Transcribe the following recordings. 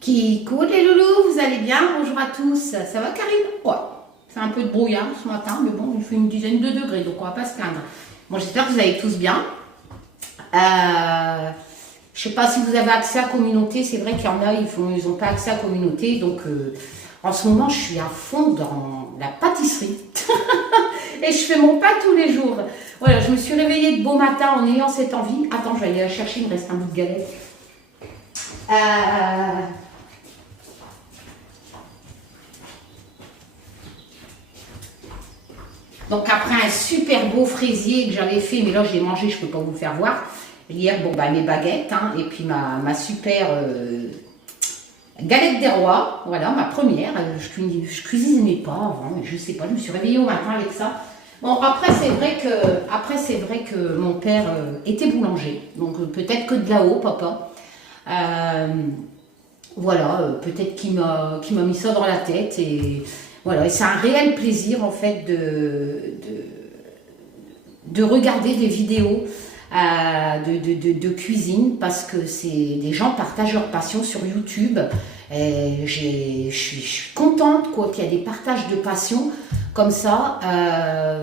Qui coule les loulous, vous allez bien? Bonjour à tous, ça va Karine? Ouais, c'est un peu de brouillard ce matin, mais bon, il fait une dizaine de degrés, donc on va pas se plaindre. Bon, j'espère que vous allez tous bien. Je sais pas si vous avez accès à communauté, c'est vrai qu'il y en a, ils ont pas accès à communauté, donc en ce moment, je suis à fond dans la pâtisserie. Et je fais mon pain tous les jours. Voilà, je me suis réveillée de beau matin en ayant cette envie. Attends, je vais aller la chercher, il me reste un bout de galette. Donc après un super beau fraisier que j'avais fait, mais là je l'ai mangé, je ne peux pas vous le faire voir. Hier, bon bah mes baguettes, hein, et puis ma super galette des rois, voilà, ma première. Je cuisinais pas avant, je sais pas, je me suis réveillée au matin avec ça. Bon, après c'est vrai que mon père était boulanger, donc peut-être que de là-haut, papa. Voilà, peut-être qu'il m'a mis ça dans la tête et voilà, et c'est un réel plaisir en fait de regarder des vidéos de cuisine parce que des gens partagent leur passion sur YouTube. Je suis contente quoi qu'il y a des partages de passion comme ça,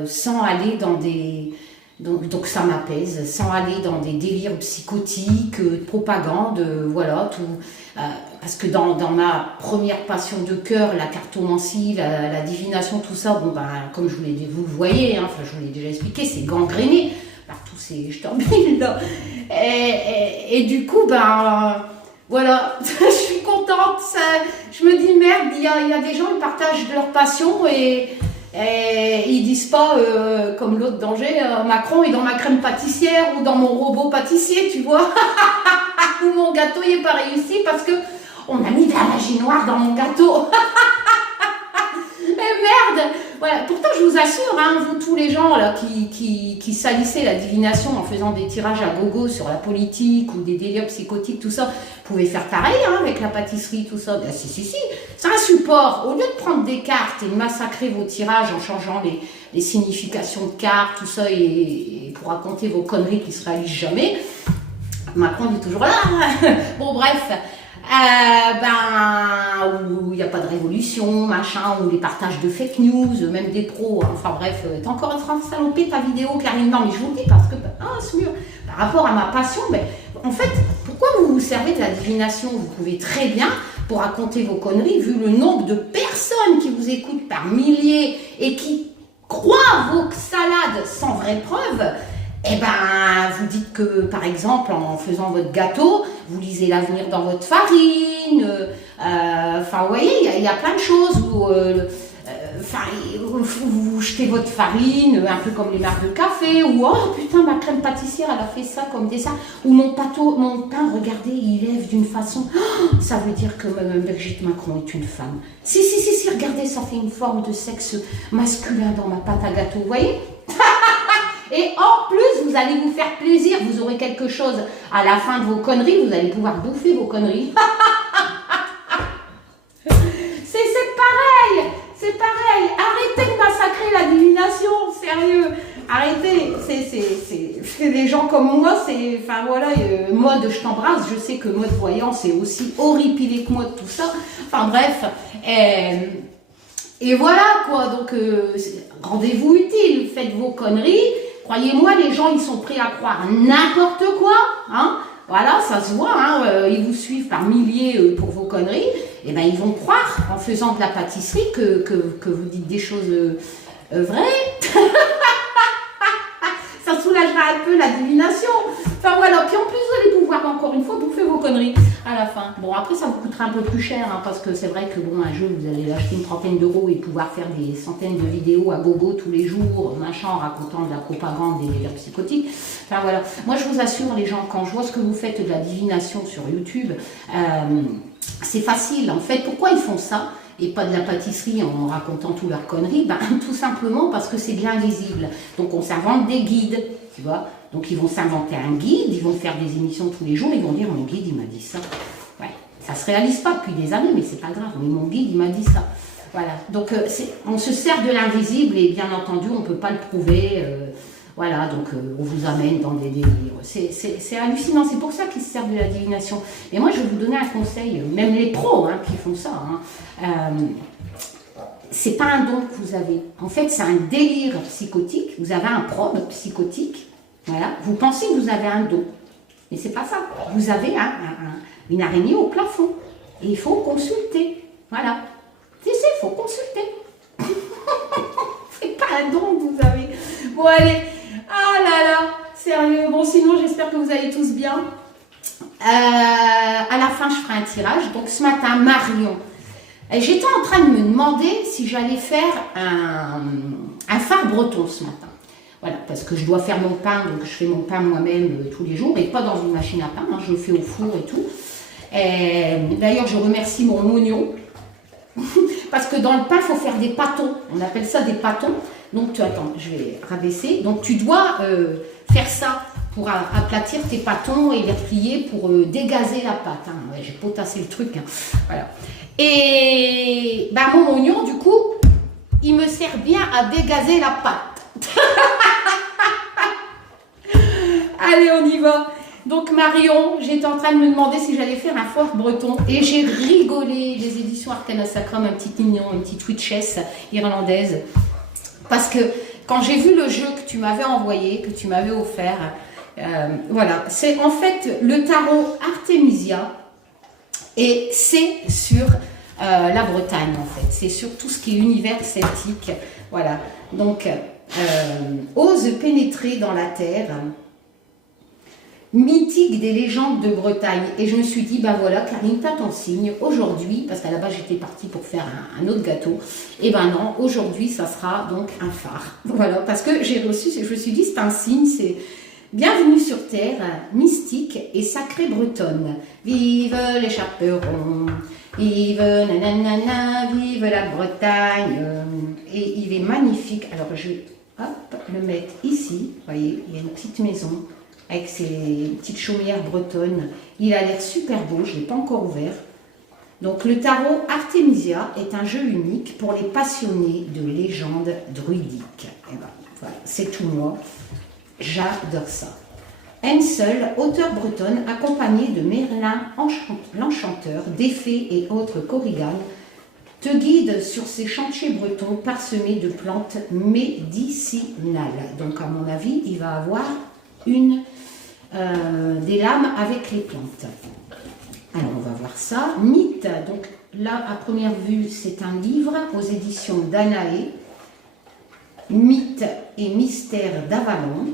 sans aller dans des... Donc ça m'apaise, sans aller dans des délires psychotiques, de propagande, voilà, tout. Parce que dans ma première passion de cœur, la cartomancie, la divination, tout ça, bon ben, comme vous le voyez, hein, enfin je vous l'ai déjà expliqué, c'est gangréné par tous ces jetons là. Et du coup, ben voilà, je suis contente, je me dis merde, il y a des gens qui partagent leur passion et ils disent pas, comme l'autre danger, Macron est dans ma crème pâtissière ou dans mon robot pâtissier, tu vois. Ou mon gâteau il n'est pas réussi parce que on a mis de la magie noire dans mon gâteau. Mais merde. Voilà. Pourtant, je vous assure, hein, vous tous les gens là, qui salissaient la divination en faisant des tirages à gogo sur la politique ou des délires psychotiques, tout ça, vous pouvez faire pareil hein, avec la pâtisserie, tout ça. Ben, si. C'est un support. Au lieu de prendre des cartes et de massacrer vos tirages en changeant les significations de cartes, tout ça, et pour raconter vos conneries qui se réalisent jamais, Macron dit toujours là. Bon, bref. Où il n'y a pas de révolution, machin, ou les partages de fake news, même des pros, hein, enfin bref, t'es encore en train de saloper ta vidéo, Karine, non mais je vous le dis parce que, c'est mieux, par rapport à ma passion, en fait, pourquoi vous vous servez de la divination? Vous pouvez très bien, pour raconter vos conneries, vu le nombre de personnes qui vous écoutent par milliers et qui croient vos salades sans vraie preuve. Eh ben, vous dites que, par exemple, en faisant votre gâteau, vous lisez l'avenir dans votre farine. Enfin, vous voyez, il y a plein de choses. Vous jetez votre farine, un peu comme les marques de café. Ou, oh putain, ma crème pâtissière, elle a fait ça comme dessin. Ou mon pain, regardez, il lève d'une façon. Oh, ça veut dire que Brigitte Macron est une femme. Si, regardez, ça fait une forme de sexe masculin dans ma pâte à gâteau. Vous voyez? Et en plus, vous allez vous faire plaisir, vous aurez quelque chose à la fin de vos conneries, vous allez pouvoir bouffer vos conneries. C'est pareil. Arrêtez de massacrer la divination, sérieux. Arrêtez, c'est des gens comme moi, enfin voilà, mode je t'embrasse, je sais que mode voyant c'est aussi horripilé que moi de tout ça. Enfin bref, et voilà quoi, donc rendez-vous utile, faites vos conneries. Croyez-moi, les gens, ils sont prêts à croire n'importe quoi, hein. Voilà, ça se voit, hein, ils vous suivent par milliers pour vos conneries. Et ben, ils vont croire, en faisant de la pâtisserie, que vous dites des choses vraies. Ça soulagera un peu la divination. Enfin voilà, puis en plus, vous allez pouvoir encore une fois bouffer vos conneries à la fin. Bon, après, ça vous coûtera un peu plus cher, hein, parce que c'est vrai que bon, un jeu, vous allez l'acheter une trentaine d'euros et pouvoir faire des centaines de vidéos à gogo tous les jours, machin, en racontant de la propagande, des délires psychotiques. Enfin voilà, moi je vous assure, les gens, quand je vois ce que vous faites de la divination sur YouTube, c'est facile. En fait, pourquoi ils font ça et pas de la pâtisserie en racontant toutes leurs conneries? Ben, tout simplement parce que c'est bien visible. Donc on s'invente des guides, tu vois. Donc ils vont s'inventer un guide, ils vont faire des émissions tous les jours, ils vont dire mon guide il m'a dit ça. Ouais, ça se réalise pas depuis des années, mais c'est pas grave, mais mon guide il m'a dit ça. Voilà, donc on se sert de l'invisible et bien entendu on peut pas le prouver. Voilà, donc on vous amène dans des délires. C'est hallucinant, c'est pour ça qu'ils se servent de la divination. Mais moi, je vais vous donner un conseil, même les pros qui font ça. C'est pas un don que vous avez. En fait, c'est un délire psychotique. Vous avez un probe psychotique. Voilà. Vous pensez que vous avez un don. Mais c'est pas ça. Vous avez une araignée au plafond. Et il faut consulter. Voilà. Il faut consulter. C'est pas un don que vous avez. Bon, allez. Ah là là. Sérieux. Bon, sinon, j'espère que vous allez tous bien. À la fin, je ferai un tirage. Donc, ce matin, Marion. J'étais en train de me demander si j'allais faire un phare breton ce matin. Voilà, parce que je dois faire mon pain, donc je fais mon pain moi-même tous les jours, et pas dans une machine à pain, je le fais au four et tout. D'ailleurs, je remercie mon oignon, parce que dans le pain, il faut faire des pâtons. On appelle ça des pâtons. Donc, attends, je vais rabaisser. Donc, tu dois faire ça pour aplatir tes pâtons et les plier pour dégazer la pâte. Ouais, j'ai potassé le truc. Voilà. Et bah, mon oignon, du coup, il me sert bien à dégazer la pâte. Allez, on y va. Donc Marion, j'étais en train de me demander si j'allais faire un phare breton et j'ai rigolé. Les éditions Arcana Sacrum, un petit mignon, une petite witchess irlandaise. Parce que quand j'ai vu le jeu que tu m'avais envoyé, que tu m'avais offert, voilà, c'est en fait le tarot Artemisia et c'est sur la Bretagne en fait. C'est sur tout ce qui est univers celtique. Voilà, donc ose pénétrer dans la terre. Mythique des légendes de Bretagne. Et je me suis dit, ben voilà, Karine, t'as ton signe. Aujourd'hui, parce qu'à la base, j'étais partie pour faire un autre gâteau. Et ben non, aujourd'hui, ça sera donc un phare. Voilà, parce que j'ai reçu, je me suis dit, c'est un signe, c'est bienvenue sur terre, mystique et sacrée bretonne. Vive les chaperons, vive nanana, vive la Bretagne. Et il est magnifique. Alors, je vais le mettre ici. Vous voyez, il y a une petite maison avec ses petites chaumières bretonnes. Il a l'air super beau, je ne l'ai pas encore ouvert. Donc le tarot Artemisia est un jeu unique pour les passionnés de légendes druidiques. Et ben, voilà, c'est tout moi. J'adore ça. Hansel, auteur bretonne, accompagné de Merlin l'Enchanteur, des fées et autres korrigans, te guide sur ces chantiers bretons parsemés de plantes médicinales. Donc à mon avis, il va avoir des lames avec les plantes. Alors on va voir ça. Mythe, donc là à première vue c'est un livre aux éditions Danaé. Mythe et mystère d'Avalon,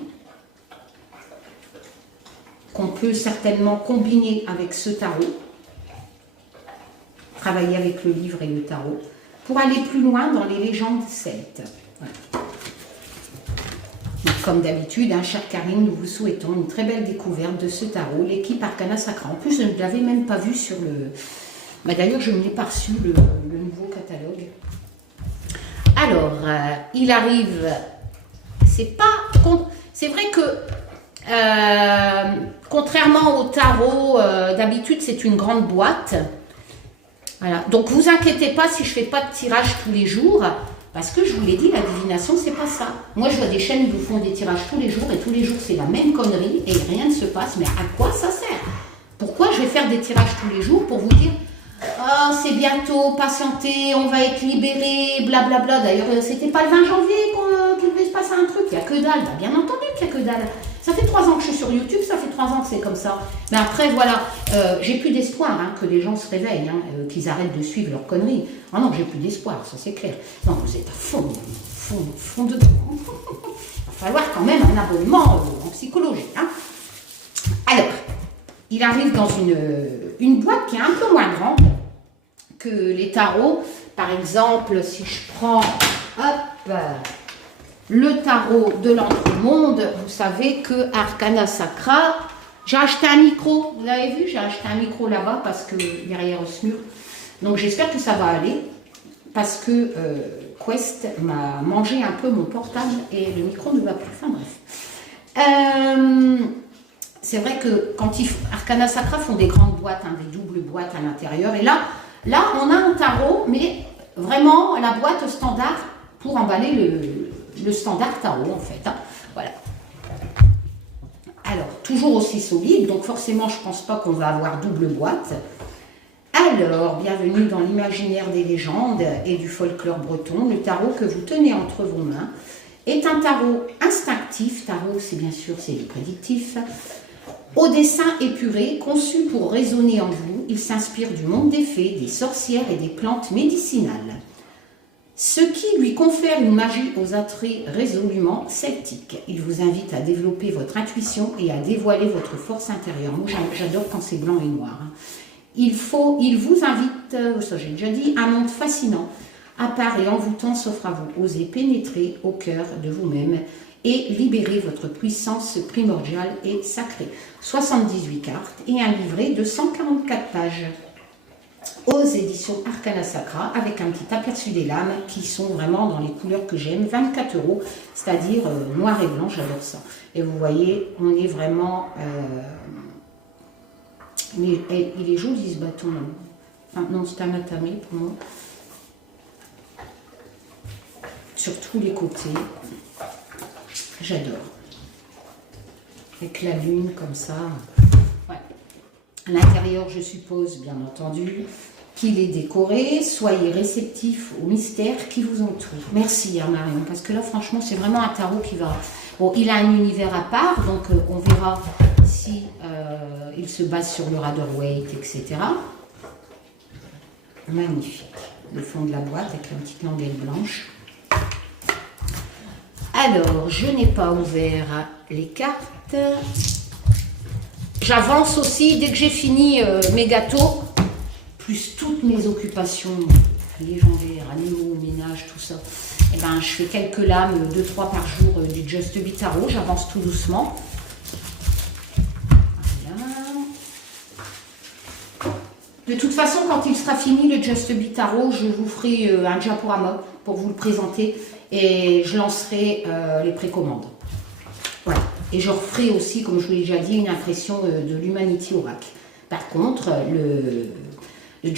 qu'on peut certainement combiner avec ce tarot, travailler avec le livre et le tarot, pour aller plus loin dans les légendes celtes. Voilà. Comme d'habitude, chère Karine, nous vous souhaitons une très belle découverte de ce tarot, l'équipe Arcana Sacra. En plus, je ne l'avais même pas vu sur le... Bah, d'ailleurs, je ne l'ai pas reçu, le nouveau catalogue. Alors, il arrive... C'est vrai que, contrairement au tarot, d'habitude, c'est une grande boîte. Voilà. Donc, vous inquiétez pas si je ne fais pas de tirage tous les jours. Parce que je vous l'ai dit, la divination, c'est pas ça. Moi, je vois des chaînes qui font des tirages tous les jours, et tous les jours, c'est la même connerie, et rien ne se passe. Mais à quoi ça sert? Pourquoi je vais faire des tirages tous les jours pour vous dire « Oh, c'est bientôt, patientez, on va être libéré, blablabla ». D'ailleurs, c'était pas le 20 janvier qu'il devait se passer un truc. Il n'y a que dalle. Bah, bien entendu qu'il n'y a que dalle. Ça fait 3 ans que je suis sur YouTube, ça fait 3 ans que c'est comme ça. Mais après, voilà, j'ai plus d'espoir que les gens se réveillent, qu'ils arrêtent de suivre leurs conneries. Ah non, j'ai plus d'espoir, ça c'est clair. Non, vous êtes à fond dedans. Il va falloir quand même un abonnement en psychologie. Alors, il arrive dans une boîte qui est un peu moins grande que les tarots. Par exemple, si je prends... Hop, le tarot de l'entremonde, vous savez que Arcana Sacra, j'ai acheté un micro, vous avez vu, j'ai acheté un micro là-bas parce que derrière ce mur, donc j'espère que ça va aller, parce que Quest m'a mangé un peu mon portable et le micro ne va plus, enfin bref. C'est vrai que quand Arcana Sacra font des grandes boîtes, des doubles boîtes à l'intérieur, et là on a un tarot, mais vraiment la boîte standard pour emballer le standard tarot en fait. Voilà. Alors, toujours aussi solide, donc forcément, je ne pense pas qu'on va avoir double boîte. Alors, bienvenue dans l'imaginaire des légendes et du folklore breton. Le tarot que vous tenez entre vos mains est un tarot instinctif. Tarot, c'est bien sûr, c'est du prédictif. Au dessin épuré, conçu pour résonner en vous, il s'inspire du monde des fées, des sorcières et des plantes médicinales. Ce qui lui confère une magie aux attraits résolument celtiques. Il vous invite à développer votre intuition et à dévoiler votre force intérieure. Moi, j'adore quand c'est blanc et noir. Il vous invite, ça j'ai déjà dit, un monde fascinant, à part et envoûtant s'offre à vous. Osez pénétrer au cœur de vous-même et libérer votre puissance primordiale et sacrée. 78 cartes et un livret de 144 pages. Aux éditions Arcana Sacra, avec un petit aperçu des lames qui sont vraiment dans les couleurs que j'aime, 24 €, c'est-à-dire noir et blanc, j'adore ça. Et vous voyez, on est vraiment... il est joli ce bâton là. Enfin, non, c'est un matamé pour moi. Sur tous les côtés. J'adore. Avec la lune comme ça. Ouais. À l'intérieur, je suppose, bien entendu, qu'il est décoré. Soyez réceptifs au mystère qui vous entoure. Merci, hein, Marion, parce que là, franchement, c'est vraiment un tarot qui va... Bon, il a un univers à part, donc on verra si il se base sur le Rider-Waite, etc. Magnifique. Le fond de la boîte avec une petite languette blanche. Alors, je n'ai pas ouvert les cartes. J'avance aussi, dès que j'ai fini mes gâteaux, plus toutes mes occupations légendaires, animaux, ménage, tout ça, et ben, je fais quelques lames, 2-3 par jour du Just Be Tarot. J'avance tout doucement. Voilà. De toute façon, quand il sera fini, le Just Be Tarot, je vous ferai un diaporama pour vous le présenter et je lancerai les précommandes. Voilà. Et je referai aussi, comme je vous l'ai déjà dit, une impression de l'Humanity Oracle. Par contre, du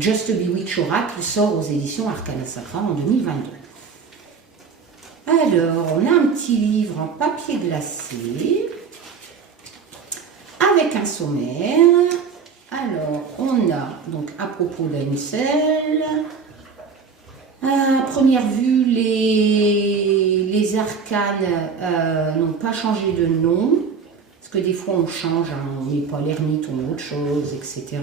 Just Be Witch Oracle sort aux éditions Arcana Sacra en 2022. Alors, on a un petit livre en papier glacé avec un sommaire. Alors, on a, donc, à propos d'Ainsel, à première vue, les arcanes n'ont pas changé de nom, parce que des fois on change, hein, on n'est pas l'ermite, on est autre chose, etc.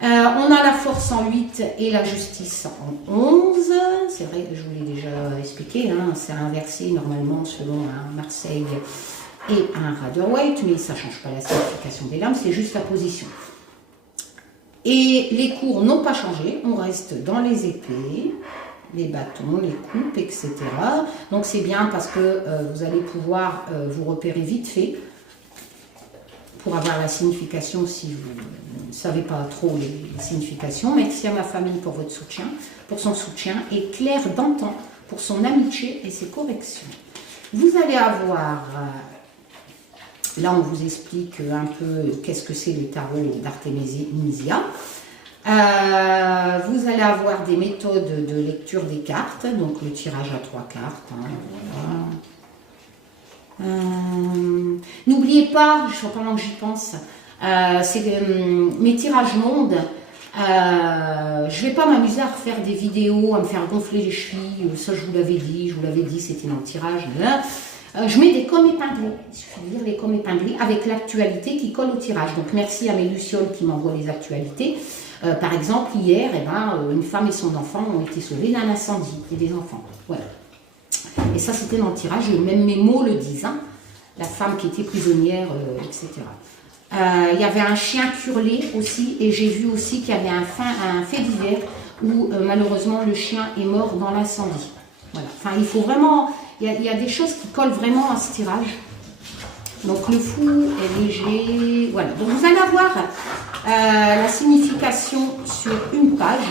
On a la force en 8 et la justice en 11. C'est vrai que je vous l'ai déjà expliqué, hein, c'est inversé normalement selon un Marseille et un Rider-Waite, mais ça ne change pas la signification des lames, c'est juste la position. Et les cours n'ont pas changé, on reste dans les épées, les bâtons, les coupes, etc. Donc c'est bien parce que vous allez pouvoir vous repérer vite fait pour avoir la signification si vous ne savez pas trop les significations. Merci à ma famille pour votre soutien, pour son soutien, et Claire Dantan pour son amitié et ses corrections. Vous allez avoir... là, on vous explique un peu qu'est-ce que c'est le tarot d'Artemisia. Vous allez avoir des méthodes de lecture des cartes, donc le tirage à 3 cartes. Hein, voilà. N'oubliez pas, pendant que j'y pense, c'est mes tirages monde. Je ne vais pas m'amuser à refaire des vidéos, à me faire gonfler les chevilles. Ça, je vous l'avais dit, c'était dans le tirage. Là. Je mets des coms épinglés, il suffit de lire les coms épinglés avec l'actualité qui colle au tirage. Donc merci à mes lucioles qui m'envoient les actualités. Par exemple, hier, une femme et son enfant ont été sauvés d'un incendie et des enfants. Voilà. Et ça, c'était dans le tirage, même mes mots le disent. Hein. La femme qui était prisonnière, etc. Il y avait un chien curlé aussi, et j'ai vu aussi qu'il y avait un fait divers où malheureusement le chien est mort dans l'incendie. Voilà. Enfin, il faut vraiment... Il y a des choses qui collent vraiment à ce tirage. Donc le fou est léger. Voilà. Donc vous allez avoir la signification sur une page.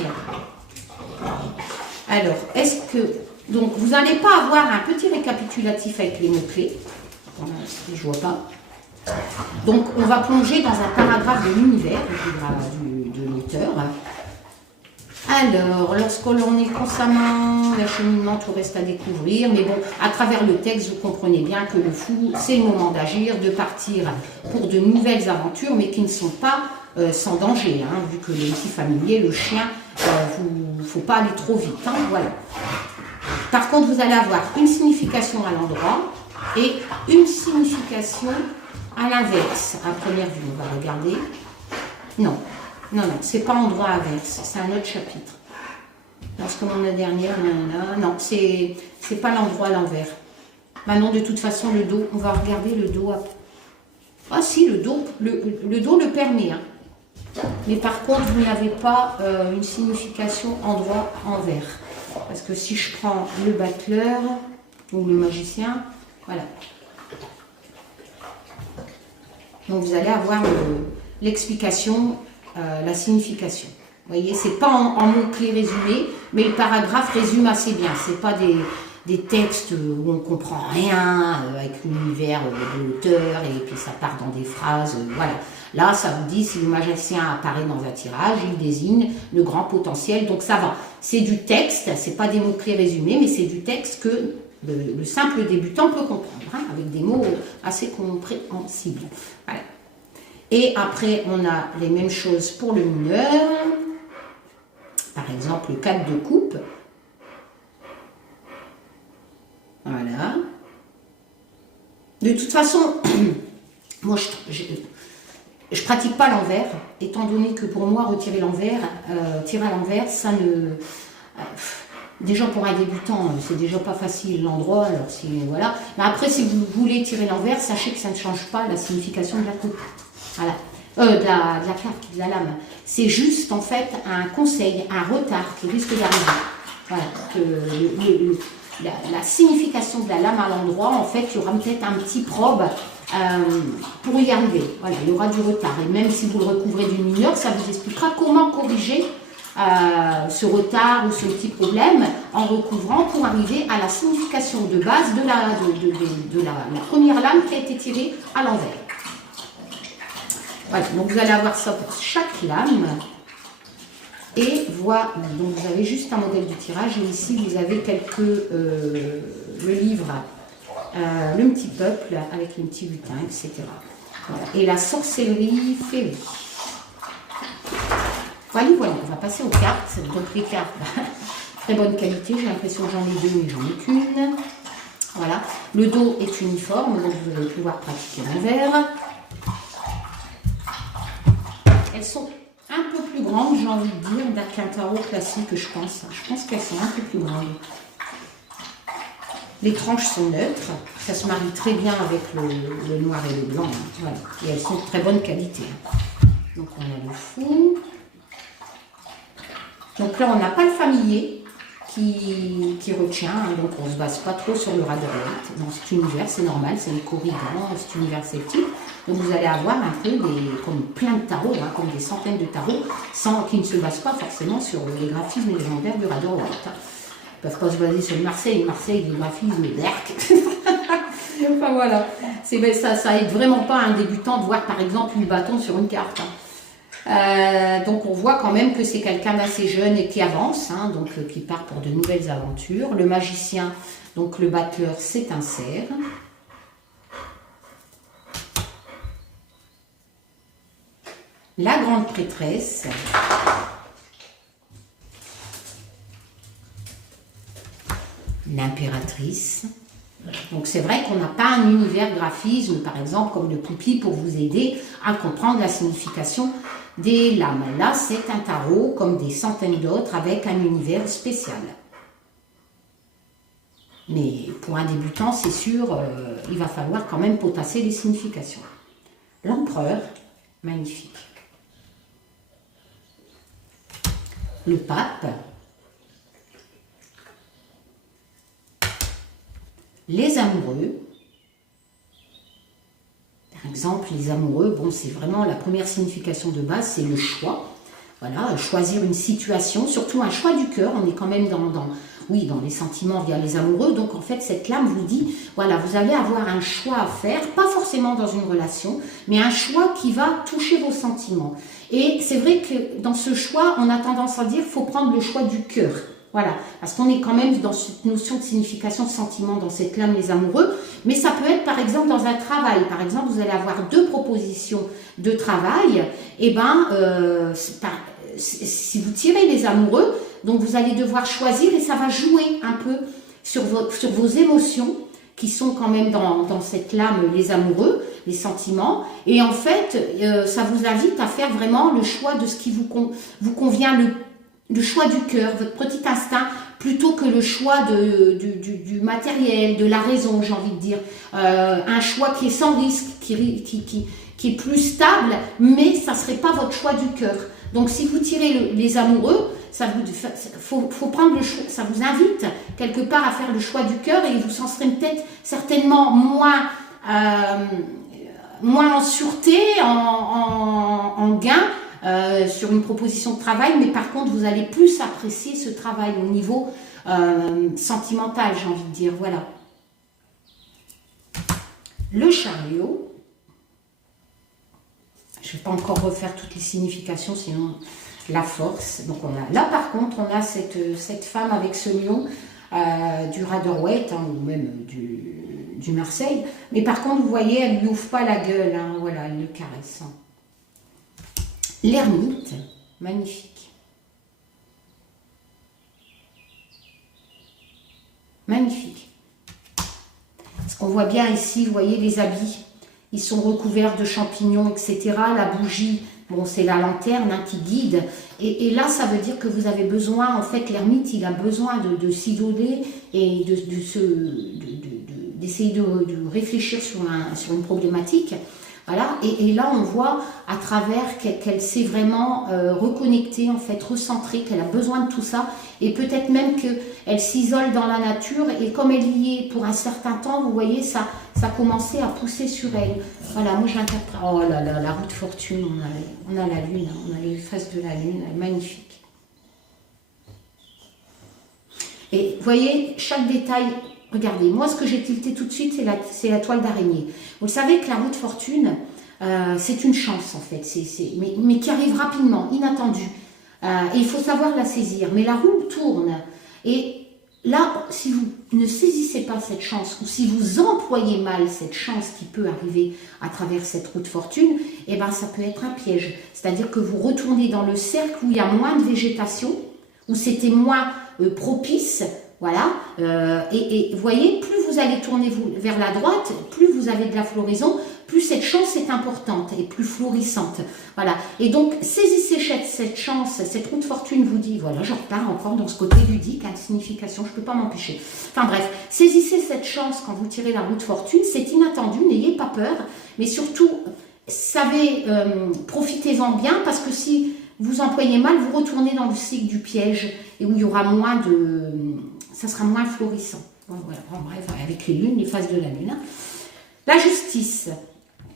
Alors, est-ce que... Donc vous n'allez pas avoir un petit récapitulatif avec les mots-clés. Voilà, je ne vois pas. Donc on va plonger dans un paragraphe de l'univers de l'auteur. Alors, lorsque l'on est constamment l'acheminement, tout reste à découvrir. Mais bon, à travers le texte, vous comprenez bien que le fou, c'est le moment d'agir, de partir pour de nouvelles aventures, mais qui ne sont pas sans danger. Hein, vu que le petit familier, le chien, il ne faut pas aller trop vite. Hein, voilà. Par contre, vous allez avoir une signification à l'endroit et une signification à l'inverse. À première vue, on va regarder. Non. Non, non, c'est pas endroit inverse, c'est un autre chapitre. Lorsque la dernière, non, c'est pas l'endroit à l'envers. Maintenant, de toute façon, le dos, on va regarder le dos. Ah si, le dos le permet. Hein. Mais par contre, vous n'avez pas une signification endroit envers. Parce que si je prends le battleur ou le magicien, voilà. Donc vous allez avoir l'explication. La signification. Vous voyez, c'est pas en mots-clés résumés, mais le paragraphe résume assez bien. C'est pas des textes où on comprend rien, avec l'univers de l'auteur, et puis ça part dans des phrases, voilà. Là, ça vous dit, si le magicien apparaît dans un tirage, il désigne le grand potentiel, donc ça va. C'est du texte, c'est pas des mots-clés résumés, mais c'est du texte que le simple débutant peut comprendre, hein, avec des mots assez compréhensibles. Voilà. Et après, on a les mêmes choses pour le mineur. Par exemple, le 4 de coupe. Voilà. De toute façon, moi, je pratique pas l'envers, étant donné que pour moi, tirer à l'envers, ça ne... déjà pour un débutant, c'est déjà pas facile l'endroit, alors si, voilà. Mais après, si vous voulez tirer l'envers, sachez que ça ne change pas la signification de la coupe. Voilà. De la carte, de la lame. C'est juste en fait un conseil, un retard qui risque d'arriver. Voilà. La signification de la lame à l'endroit, en fait, il y aura peut-être un petit probe pour y arriver. Voilà, il y aura du retard. Et même si vous le recouvrez du mineur, ça vous expliquera comment corriger ce retard ou ce petit problème en recouvrant pour arriver à la signification de base de la première lame qui a été tirée à l'envers. Voilà, donc vous allez avoir ça pour chaque lame. Et voilà, donc vous avez juste un modèle du tirage. Et ici, vous avez le livre, Le Petit Peuple, avec le petit butin, etc. Voilà. Et la sorcellerie féerie. Voilà, voilà, on va passer aux cartes. Donc les cartes, très bonne qualité. J'ai l'impression que j'en ai deux, mais j'en ai qu'une. Voilà. Le dos est uniforme, donc vous allez pouvoir pratiquer l'envers. Elles sont un peu plus grandes, j'ai envie de dire, qu'un tarot classique, je pense. Je pense qu'elles sont un peu plus grandes. Les tranches sont neutres. Ça se marie très bien avec le noir et le blanc. Hein. Voilà. Et elles sont de très bonne qualité. Donc on a le fou. Donc là, on n'a pas le familier qui retient. Hein. Donc on ne se base pas trop sur le Rider-Waite. Dans cet univers, c'est normal, c'est le Corrigan, cet univers celtique. Donc vous allez avoir un peu comme plein de tarots, hein, comme des centaines de tarots, qui ne se basent pas forcément sur les graphismes légendaires du Rider-Waite. Ils ne peuvent pas se baser sur le Marseille, les graphismes d'Erc. Enfin voilà, ça aide vraiment pas un débutant de voir par exemple une bâton sur une carte. Hein. Donc on voit quand même que c'est quelqu'un d'assez jeune et qui avance, hein, donc qui part pour de nouvelles aventures. Le magicien, donc le battleur, c'est un cerf. La grande prêtresse, l'impératrice. Donc c'est vrai qu'on n'a pas un univers graphisme, par exemple, comme le Poupi, pour vous aider à comprendre la signification des lames. Là, c'est un tarot, comme des centaines d'autres, avec un univers spécial. Mais pour un débutant, c'est sûr, il va falloir quand même potasser les significations. L'empereur, magnifique. Le pape, les amoureux, par exemple les amoureux, bon c'est vraiment la première signification de base, c'est le choix, voilà, choisir une situation, surtout un choix du cœur, on est quand même oui, dans les sentiments via les amoureux. Donc en fait, cette lame vous dit, voilà, vous allez avoir un choix à faire, pas forcément dans une relation, mais un choix qui va toucher vos sentiments. Et c'est vrai que dans ce choix, on a tendance à dire, il faut prendre le choix du cœur. Voilà, parce qu'on est quand même dans cette notion de signification de sentiment, dans cette lame les amoureux, mais ça peut être par exemple dans un travail. Par exemple, vous allez avoir 2 propositions de travail, et si vous tirez les amoureux, donc vous allez devoir choisir et ça va jouer un peu sur vos émotions qui sont quand même dans cette lame les amoureux, les sentiments, et en fait, ça vous invite à faire vraiment le choix de ce qui vous convient le choix du cœur, votre petit instinct, plutôt que le choix du matériel, de la raison, j'ai envie de dire. Un choix qui est sans risque, qui est plus stable, mais ça ne serait pas votre choix du cœur. Donc si vous tirez les amoureux, faut prendre le choix, ça vous invite quelque part à faire le choix du cœur et vous en serez peut-être certainement moins en sûreté, en gain, sur une proposition de travail, mais par contre vous allez plus apprécier ce travail au niveau sentimental, j'ai envie de dire, voilà. Le chariot, je ne vais pas encore refaire toutes les significations, sinon la force. Donc là par contre on a cette femme avec ce lion du Raderouet, hein, ou même du Marseille, mais par contre vous voyez elle ne lui ouvre pas la gueule, hein, voilà, elle le caresse. Hein. L'ermite, magnifique. Magnifique. Ce qu'on voit bien ici, vous voyez les habits, ils sont recouverts de champignons, etc. La bougie, bon c'est la lanterne hein, qui guide. Et là, ça veut dire que vous avez besoin, en fait, l'ermite, il a besoin de s'isoler et d'essayer de réfléchir sur une problématique. Voilà, et là on voit à travers qu'elle s'est vraiment reconnectée, en fait, recentrée, qu'elle a besoin de tout ça, et peut-être même qu'elle s'isole dans la nature, et comme elle y est pour un certain temps, vous voyez, ça a commencé à pousser sur elle. Voilà, moi je l'interprète. Oh là là, la roue de fortune, on a la lune, on a les faces de la lune, elle est magnifique. Et vous voyez, chaque détail. Regardez, moi ce que j'ai tilté tout de suite, c'est la toile d'araignée. Vous savez que la roue de fortune, c'est une chance en fait, mais qui arrive rapidement, inattendue. Et il faut savoir la saisir. Mais la roue tourne. Et là, si vous ne saisissez pas cette chance, ou si vous employez mal cette chance qui peut arriver à travers cette roue de fortune, eh ben, ça peut être un piège. C'est-à-dire que vous retournez dans le cercle où il y a moins de végétation, où c'était moins propice. Voilà, et vous voyez, plus vous allez tourner vers la droite, plus vous avez de la floraison, plus cette chance est importante et plus florissante. Voilà, et donc saisissez cette chance, cette roue de fortune vous dit, voilà, je repars encore dans ce côté ludique, hein, de signification, je ne peux pas m'empêcher. Enfin bref, saisissez cette chance quand vous tirez la roue de fortune, c'est inattendu, n'ayez pas peur, mais surtout, profitez-en bien, parce que si vous employez mal, vous retournez dans le cycle du piège, et où il y aura moins ça sera moins florissant. Bon, voilà. Bon, bref, avec les lunes, les phases de la lune. Hein. La justice.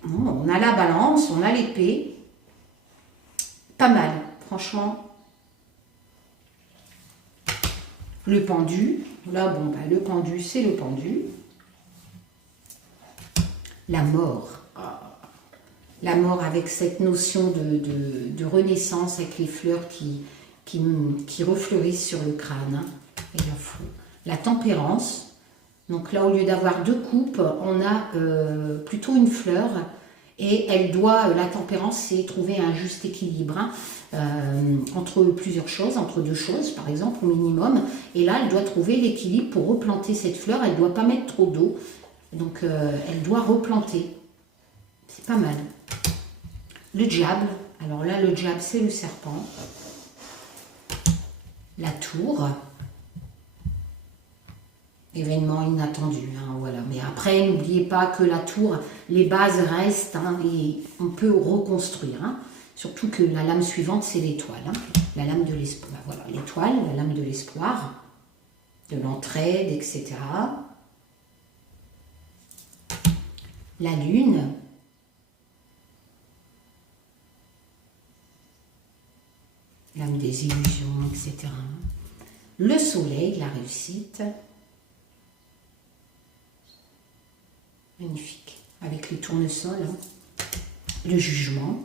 On a la balance, on a l'épée. Pas mal, franchement. Le pendu. Là, bon, bah, le pendu, c'est le pendu. La mort. La mort avec cette notion de renaissance, avec les fleurs qui refleurissent sur le crâne. Hein. Et la tempérance, donc là au lieu d'avoir 2 coupes, on a plutôt une fleur, et la tempérance c'est trouver un juste équilibre hein, entre plusieurs choses, entre 2 choses par exemple au minimum, et là elle doit trouver l'équilibre pour replanter cette fleur, elle ne doit pas mettre trop d'eau, donc elle doit replanter, c'est pas mal. Le diable, alors là le diable c'est le serpent, la tour, événement inattendu, hein, voilà. Mais après, n'oubliez pas que la tour, les bases restent hein, et on peut reconstruire. Hein. Surtout que la lame suivante, c'est l'étoile. Hein. La lame de l'espoir. Voilà, l'étoile, la lame de l'espoir, de l'entraide, etc. La lune. Lame des illusions, etc. Le soleil, la réussite. Magnifique. Avec les tournesols. Hein. Le jugement.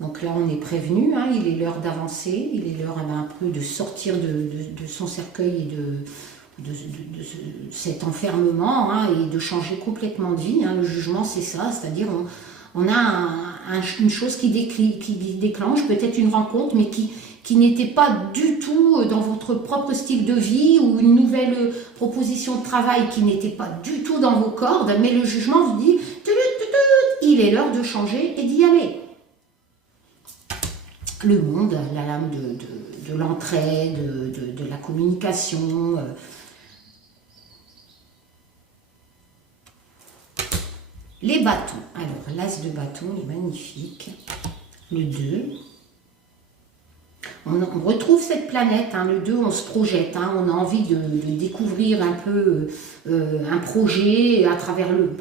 Donc là, on est prévenu. Hein, il est l'heure d'avancer. Il est l'heure un peu de sortir de son cercueil et de cet enfermement hein, et de changer complètement de vie. Hein. Le jugement, c'est ça. C'est-à-dire, on a une chose qui déclenche peut-être une rencontre, mais qui n'était pas du tout dans votre propre style de vie ou une nouvelle proposition de travail qui n'était pas du tout dans vos cordes, mais le jugement vous dit il est l'heure de changer et d'y aller. Le monde, la lame de l'entraide, de la communication. Les bâtons. Alors, l'as de bâton est magnifique. Le 2. On retrouve cette planète, hein, le 2, on se projette, hein, on a envie de découvrir un peu un projet à travers le...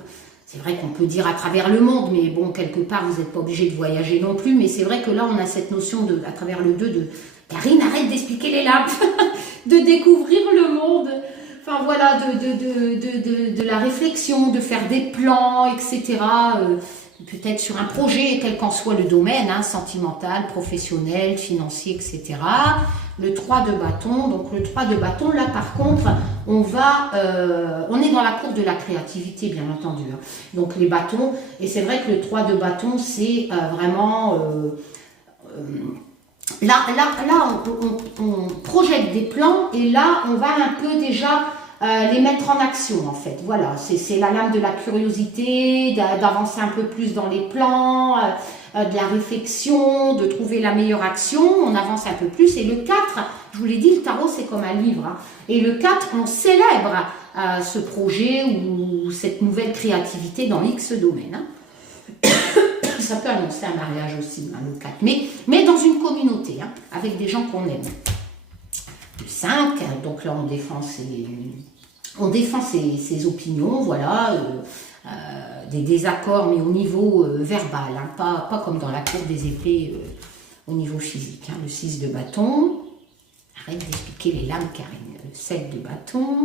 C'est vrai qu'on peut dire à travers le monde, mais bon, quelque part, vous n'êtes pas obligé de voyager non plus, mais c'est vrai que là, on a cette notion, à travers le 2, de... Karine, arrête d'expliquer les lampes, de découvrir le monde, enfin voilà, de la réflexion, de faire des plans, etc., peut-être sur un projet, quel qu'en soit le domaine, hein, sentimental, professionnel, financier, etc. Le 3 de bâton, donc le 3 de bâton, là par contre, on est dans la cour de la créativité, bien entendu. Hein. Donc les bâtons, et c'est vrai que le 3 de bâton, c'est vraiment... Là on projette des plans, et là, on va un peu déjà... les mettre en action en fait, voilà, c'est la lame de la curiosité, d'avancer un peu plus dans les plans, de la réflexion, de trouver la meilleure action, on avance un peu plus, et le 4, je vous l'ai dit, le tarot c'est comme un livre, hein, et le 4, on célèbre ce projet ou cette nouvelle créativité dans X domaine. Hein. Ça peut annoncer un mariage aussi, hein, le 4, mais dans une communauté, hein, avec des gens qu'on aime. Le 5, donc là on défend ses opinions, voilà, des désaccords, mais au niveau verbal, hein, pas comme dans la cour des épées au niveau physique. Hein. Le 6 de bâton, arrête d'expliquer les lames, Karine. Le 7 de bâton,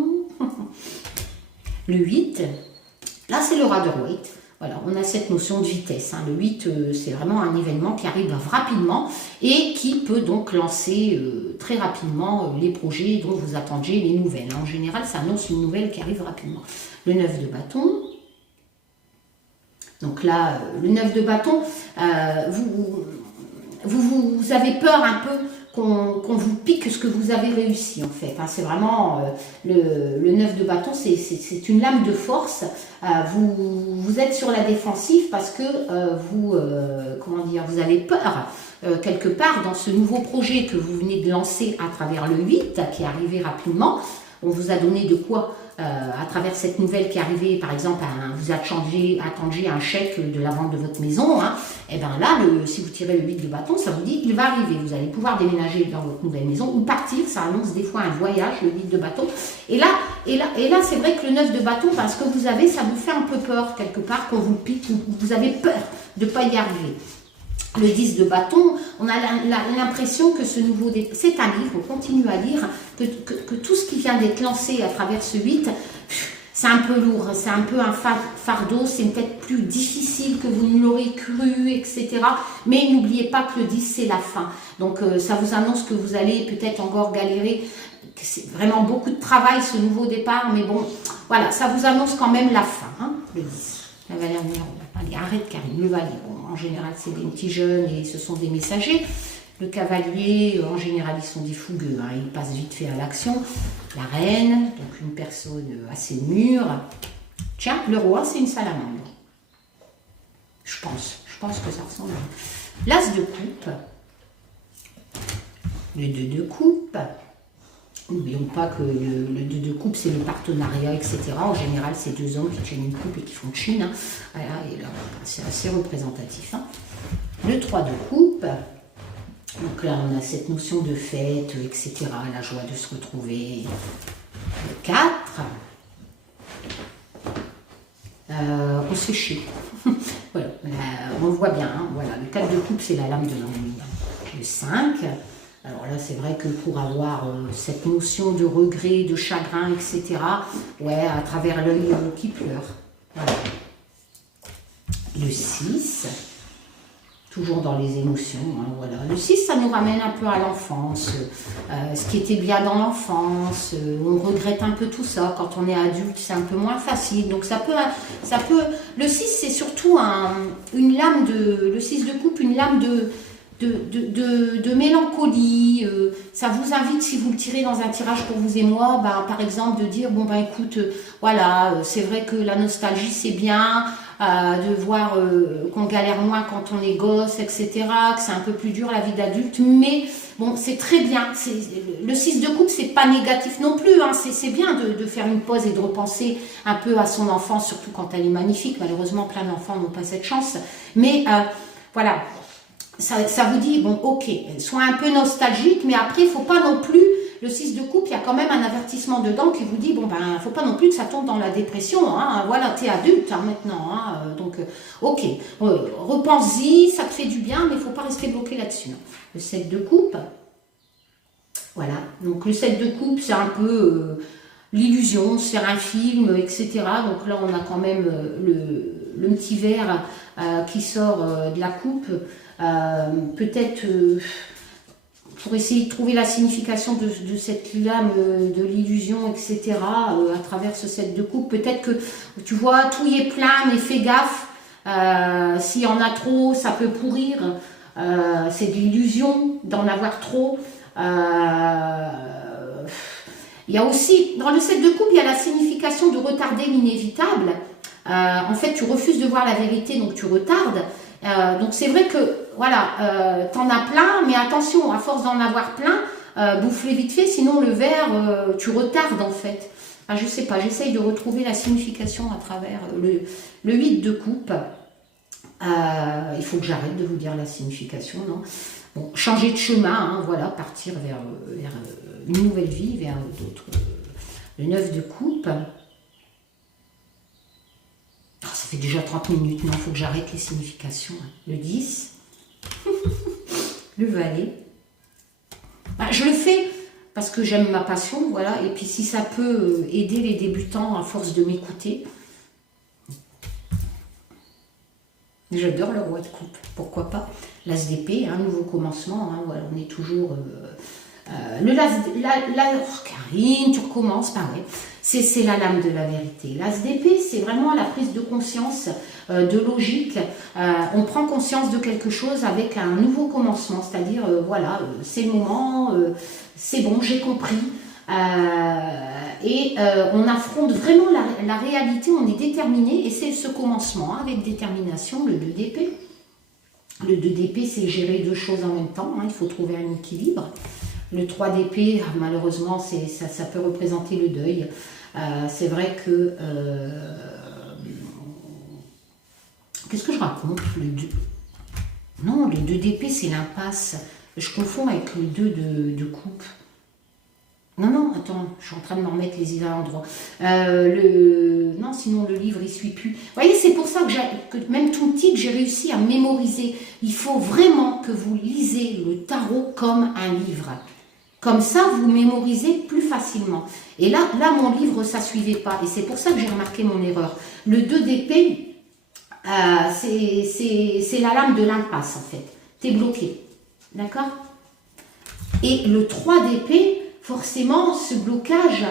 le 8, là c'est le Rider-Waite. Voilà, on a cette notion de vitesse. Hein. Le 8, c'est vraiment un événement qui arrive rapidement et qui peut donc lancer très rapidement les projets dont vous attendiez les nouvelles. En général, ça annonce une nouvelle qui arrive rapidement. Le 9 de bâton. Donc là, le 9 de bâton, vous avez peur un peu qu'on vous pique ce que vous avez réussi en fait. Hein, c'est vraiment le 9 de bâton, c'est une lame de force. Vous êtes sur la défensive parce que vous avez peur quelque part dans ce nouveau projet que vous venez de lancer à travers le 8 qui est arrivé rapidement. On vous a donné de quoi à travers cette nouvelle qui est arrivée, par exemple, vous attendiez un chèque de la vente de votre maison, hein, et bien là, si vous tirez le 8 de bâton, ça vous dit il va arriver, vous allez pouvoir déménager dans votre nouvelle maison ou partir, ça annonce des fois un voyage, le 8 de bâton. Et là c'est vrai que le 9 de bâton, parce que vous avez, ça vous fait un peu peur quelque part, qu'on vous pique, ou vous avez peur de ne pas y arriver. Le 10 de bâton, on a l'impression que ce nouveau... C'est un livre, on continue à lire, que tout ce qui vient d'être lancé à travers ce 8, c'est un peu lourd, c'est un peu un fardeau, c'est peut-être plus difficile que vous ne l'aurez cru, etc. Mais n'oubliez pas que le 10, c'est la fin. Donc ça vous annonce que vous allez peut-être encore galérer, que c'est vraiment beaucoup de travail ce nouveau départ, mais bon, voilà, ça vous annonce quand même la fin, hein, le 10. La valeur numéro 1. Allez, arrête Karine, le valier. Bon, en général, c'est des petits jeunes et ce sont des messagers. Le cavalier, en général, ils sont des fougueux. Hein, ils passent vite fait à l'action. La reine, donc une personne assez mûre. Tiens, le roi, c'est une salamandre. Je pense que ça ressemble à... L'as de coupe. Le 2 de coupe. N'oublions pas que le 2 de coupe, c'est le partenariat, etc. En général, c'est deux hommes qui tiennent une coupe et qui font chine. Hein. Voilà, et là, c'est assez représentatif. Hein. Le 3 de coupe. Donc là, on a cette notion de fête, etc. La joie de se retrouver. Le 4. On se fait chier. Voilà, on le voit bien. Hein. Voilà. Le 4 de coupe, c'est la lame de l'ennui. Le 5. Alors là, c'est vrai que pour avoir cette notion de regret, de chagrin, etc., ouais, à travers l'œil qui pleure. Voilà. Le 6, toujours dans les émotions, hein, voilà. Le 6, ça nous ramène un peu à l'enfance, ce qui était bien dans l'enfance, on regrette un peu tout ça. Quand on est adulte, c'est un peu moins facile. Donc ça peut le 6, c'est surtout une lame le 6 de coupe, une lame de mélancolie. Ça vous invite, si vous le tirez dans un tirage pour vous et moi, bah, par exemple, de dire, bon, bah, écoute, voilà, c'est vrai que la nostalgie, c'est bien, de voir qu'on galère moins quand on est gosse, etc., que c'est un peu plus dur la vie d'adulte, mais bon, c'est très bien. Le 6 de coupe, c'est pas négatif non plus, hein, c'est bien de faire une pause et de repenser un peu à son enfance, surtout quand elle est magnifique. Malheureusement, plein d'enfants n'ont pas cette chance, mais voilà. Ça vous dit, bon, ok, sois un peu nostalgique, mais après, il ne faut pas non plus, le 6 de coupe, il y a quand même un avertissement dedans qui vous dit, bon, ben, il ne faut pas non plus que ça tombe dans la dépression, hein, voilà, tu es adulte hein, maintenant, hein, donc, ok, repense-y, ça te fait du bien, mais il ne faut pas rester bloqué là-dessus. Hein. Le 7 de coupe, voilà, donc le 7 de coupe, c'est un peu l'illusion, se faire un film, etc. Donc là, on a quand même le petit verre qui sort de la coupe. Peut-être pour essayer de trouver la signification de cette lame de l'illusion, etc. À travers ce 7 de coupe. Peut-être que, tu vois, tout y est plein, mais fais gaffe. S'il y en a trop, ça peut pourrir. C'est de l'illusion d'en avoir trop. Il y a aussi, dans le 7 de coupe, il y a la signification de retarder l'inévitable. En fait, tu refuses de voir la vérité, donc tu retardes. Donc c'est vrai que, voilà, t'en as plein, mais attention, à force d'en avoir plein, bouffe-les vite fait, sinon le verre, tu retardes en fait. Enfin, je sais pas, j'essaye de retrouver la signification à travers le 8 de coupe. Il faut que j'arrête de vous dire la signification, non? Bon, changer de chemin, hein, voilà, partir vers une nouvelle vie, vers d'autres. Le 9 de coupe. Oh, ça fait déjà 30 minutes, non, il faut que j'arrête les significations. Hein. Le 10. Le valet. Bah, je le fais parce que j'aime ma passion, voilà, et puis si ça peut aider les débutants à force de m'écouter. J'adore le roi de coupe, pourquoi pas. L'as d'épée, un nouveau commencement, hein, voilà, on est toujours... Karine, tu recommences, pareil. C'est la lame de la vérité. L'as d'épée, c'est vraiment la prise de conscience, de logique. On prend conscience de quelque chose avec un nouveau commencement, c'est-à-dire, voilà, c'est le moment, c'est bon, j'ai compris. On affronte vraiment la réalité, on est déterminé, et c'est ce commencement, hein, avec détermination, le 2 d'épée. Le 2 d'épée, c'est gérer deux choses en même temps, hein, il faut trouver un équilibre. Le 3 d'épée, malheureusement, ça peut représenter le deuil. C'est vrai que... Qu'est-ce que je raconte? Non, le 2 d'épée, c'est l'impasse. Je confonds avec le 2 de coupe. Non, attends, je suis en train de me remettre les idées à l'endroit. Non, sinon le livre, il ne suit plus. Vous voyez, c'est pour ça que même tout petit, j'ai réussi à mémoriser. Il faut vraiment que vous lisez le tarot comme un livre. Comme ça, vous mémorisez plus facilement. Et là mon livre, ça ne suivait pas. Et c'est pour ça que j'ai remarqué mon erreur. Le 2 d'épée, c'est la lame de l'impasse, en fait. Tu es bloqué. D'accord? Et le 3 d'épée, forcément, ce blocage,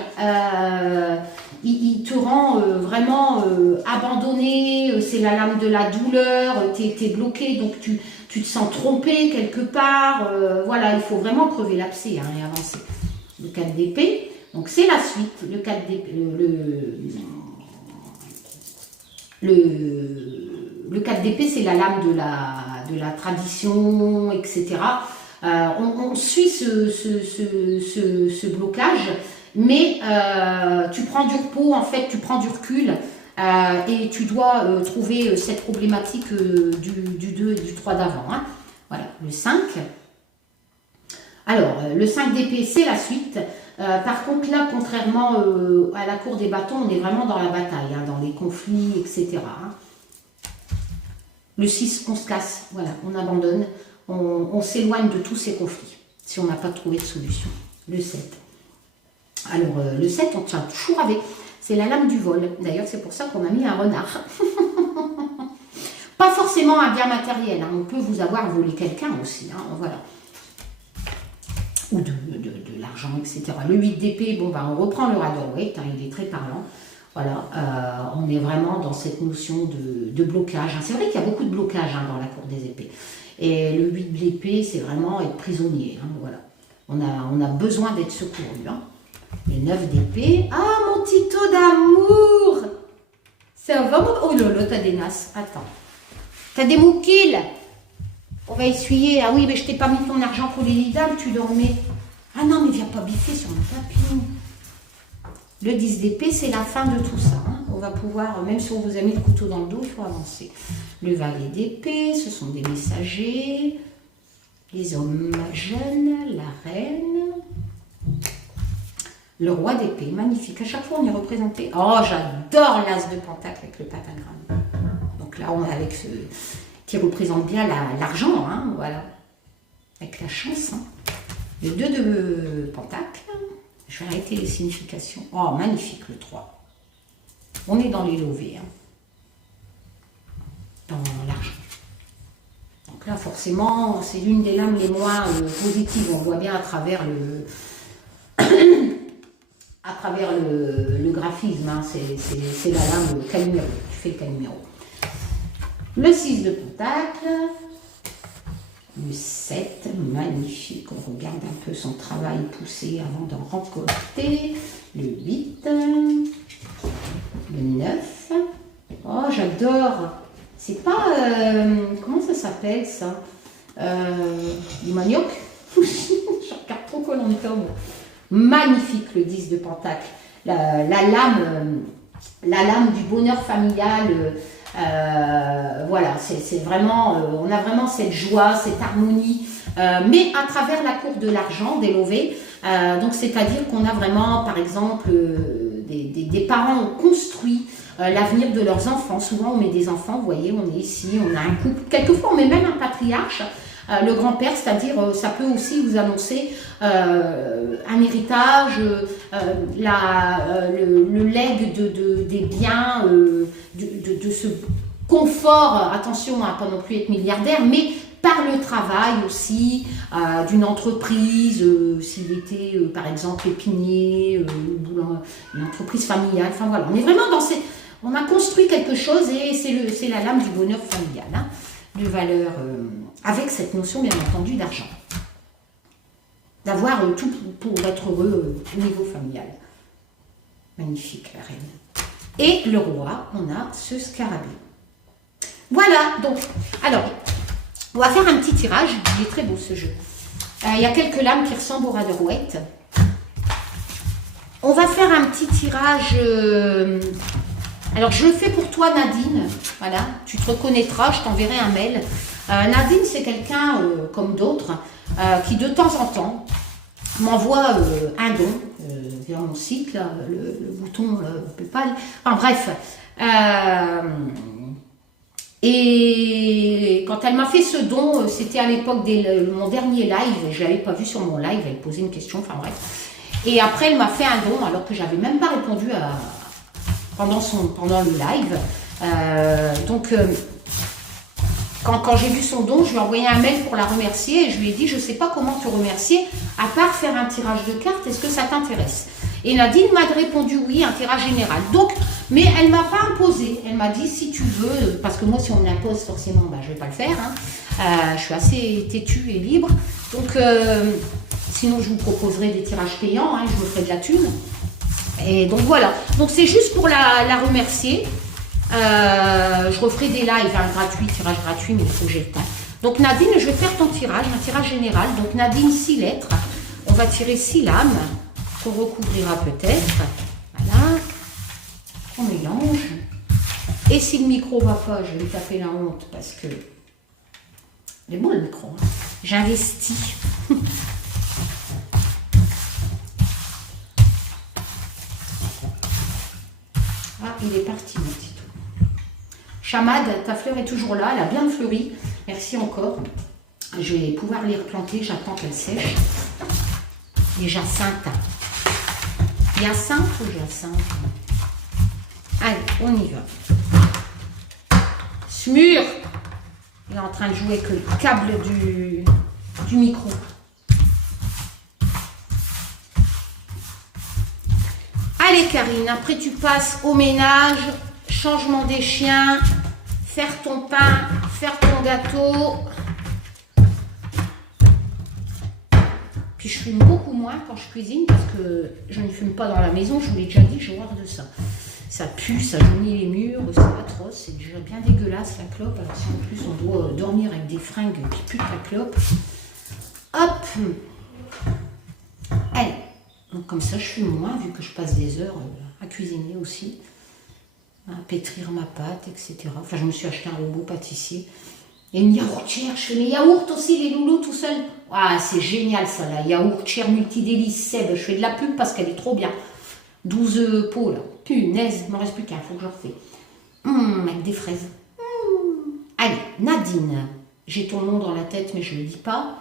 il te rend vraiment abandonné, c'est la lame de la douleur, tu es bloqué, donc tu te sens trompé quelque part. Voilà, il faut vraiment crever l'abcès hein, et avancer. Le 4 d'épée, donc c'est la suite. Le 4 d'épée, le 4 d'épée, c'est la lame de la tradition, etc. On suit ce blocage, mais tu prends du repos, en fait, tu prends du recul et tu dois trouver cette problématique du 2 et du 3 d'avant. Hein. Voilà, le 5. Alors, le 5 d'épée, c'est la suite. Par contre, là, contrairement à la cour des bâtons, on est vraiment dans la bataille, hein, dans les conflits, etc. Hein. Le 6, on se casse, voilà, on abandonne. On s'éloigne de tous ces conflits. si on n'a pas trouvé de solution. Le 7. Alors, le 7, on tient toujours avec. C'est la lame du vol. D'ailleurs, c'est pour ça qu'on a mis un renard. Pas forcément un bien matériel. Hein. On peut vous avoir volé quelqu'un aussi. Hein. Voilà. Ou de l'argent, etc. Le 8 d'épée, bon, on reprend le Rider-Waite. Hein, il est très parlant. Voilà. On est vraiment dans cette notion de blocage. Hein. C'est vrai qu'il y a beaucoup de blocage dans la cour des épées. Et le 8 d'épée, c'est vraiment être prisonnier. Hein. Voilà. On a besoin d'être secouru. Hein. Le 9 d'épée. Ah, mon Tito d'amour! Ça va, oh là là, t'as des nasses. Attends. T'as des mouquilles. On va essuyer. Ah oui, mais je t'ai pas mis ton argent pour les lidales, tu dormais. Ah non, mais viens pas biffer sur mon tapis. Le 10 d'épée, c'est la fin de tout ça. Hein. On va pouvoir, même si on vous a mis le couteau dans le dos, il faut avancer. Le valet d'épée, ce sont des messagers. Les hommes jeunes, la reine. Le roi d'épée, magnifique. À chaque fois, on est représenté. Oh, j'adore l'as de pentacle avec le pentagramme. Donc là, on est avec ce qui représente bien l'argent, hein, voilà. Avec la chance. Hein. Le 2 de pentacle. Je vais arrêter les significations. Oh, magnifique le 3. On est dans les lovés. Hein. Dans l'argent. Donc là, forcément, c'est l'une des lames les moins positives. On voit bien à travers le... à travers le graphisme, hein, c'est la lame Calimero, tu fais le Calimero. Le 6 de pentacle, le 7, magnifique, on regarde un peu son travail poussé avant d'en rencontrer, le 8, le 9, oh j'adore, c'est pas, comment ça s'appelle ça, du manioc, je regarde trop Koh-Lanta. Magnifique le 10 de pentacle, la lame du bonheur familial, voilà, c'est vraiment, on a vraiment cette joie, cette harmonie, mais à travers la cour de l'argent, des lovés, donc c'est-à-dire qu'on a vraiment, par exemple, des parents ont construit l'avenir de leurs enfants. Souvent on met des enfants, vous voyez, on est ici, on a un couple, quelquefois on met même un patriarche, le grand-père, c'est-à-dire ça peut aussi vous annoncer un héritage, le legs des biens, de ce confort, attention à pas non plus être milliardaire, mais par le travail aussi, d'une entreprise, s'il était par exemple épinier, une entreprise familiale, enfin voilà, on est vraiment dans ces... On a construit quelque chose et c'est la lame du bonheur familial, hein, de valeur, avec cette notion bien entendu d'argent. D'avoir tout pour être heureux au niveau familial. Magnifique la reine. Et le roi, on a ce scarabée. Voilà, donc, alors, on va faire un petit tirage. Il est très beau ce jeu. Il y a quelques lames qui ressemblent au Rider-Waite. On va faire un petit tirage. Alors, je le fais pour toi, Nadine. Voilà, tu te reconnaîtras, je t'enverrai un mail. Nadine, c'est quelqu'un, comme d'autres, qui de temps en temps m'envoie un don vers mon site, là, le bouton PayPal. Enfin bref. Et quand elle m'a fait ce don, c'était à l'époque de mon dernier live, je ne l'avais pas vu sur mon live, elle posait une question, enfin bref. Et après, elle m'a fait un don, alors que je n'avais même pas répondu pendant le live. Donc, quand j'ai vu son don, je lui ai envoyé un mail pour la remercier et je lui ai dit, je ne sais pas comment te remercier, à part faire un tirage de cartes, est-ce que ça t'intéresse? Et Nadine m'a répondu oui, un tirage général. Donc, mais elle ne m'a pas imposé. Elle m'a dit, si tu veux, parce que moi, si on me l'impose, forcément, je ne vais pas le faire. Hein. Je suis assez têtue et libre. Donc, sinon, je vous proposerai des tirages payants. Hein, je me ferai de la thune. Et donc, voilà. Donc, c'est juste pour la remercier. Je referai des lives gratuits, tirage gratuit, mais il faut que j'ai le temps. Donc, Nadine, je vais faire ton tirage, un tirage général. Donc, Nadine, 6 lettres. On va tirer 6 lames. Qu'on recouvrira peut-être. Voilà. On mélange. Et si le micro va pas, je vais me taper la honte parce que... Il est bon le micro. Hein. J'investis. Ah, il est parti mon petit tout. Chamade, ta fleur est toujours là. Elle a bien fleuri. Merci encore. Je vais pouvoir les replanter. J'attends qu'elle sèche. Jacinthe. Hyacinthe ou Jacinthe? Allez, on y va. Smur. Il est en train de jouer avec le câble du micro. Allez Karine, après tu passes au ménage, changement des chiens, faire ton pain, faire ton gâteau. Puis je fume beaucoup moins quand je cuisine parce que je ne fume pas dans la maison, je vous l'ai déjà dit, j'ai horreur de ça. Ça pue, ça jaunit les murs, c'est atroce, c'est déjà bien dégueulasse la clope. Alors si en plus on doit dormir avec des fringues qui puent la clope. Hop. Allez. Donc comme ça je fume moins vu que je passe des heures à cuisiner aussi. À pétrir ma pâte, etc. Enfin je me suis acheté un robot pâtissier. Et une yaourtière, je fais mes yaourts aussi, les loulous tout seul. Ah c'est génial ça là, yaourtière multidélice Seb, je fais de la pub parce qu'elle est trop bien. 12 pots là, punaise, il m'en reste plus qu'un, faut que je refais. Avec des fraises. Allez, Nadine, j'ai ton nom dans la tête mais je ne le dis pas.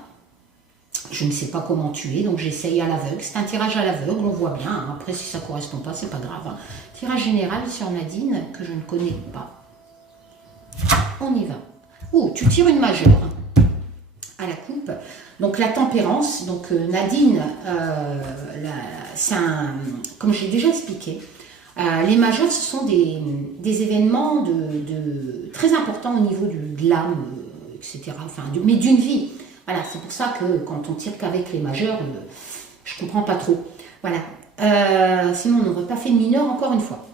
Je ne sais pas comment tu es, donc j'essaye à l'aveugle. C'est un tirage à l'aveugle, on voit bien. Hein. Après, si ça ne correspond pas, c'est pas grave. Hein. Tirage général sur Nadine, que je ne connais pas. On y va. Oh, tu tires une majeure à la coupe. Donc la tempérance. Donc Nadine, c'est un... Comme j'ai déjà expliqué, les majeures, ce sont des événements très importants au niveau de l'âme, etc. Enfin, mais d'une vie. Voilà, c'est pour ça que quand on tire qu'avec les majeurs, je ne comprends pas trop. Voilà. Sinon, on n'aurait pas fait de mineur encore une fois.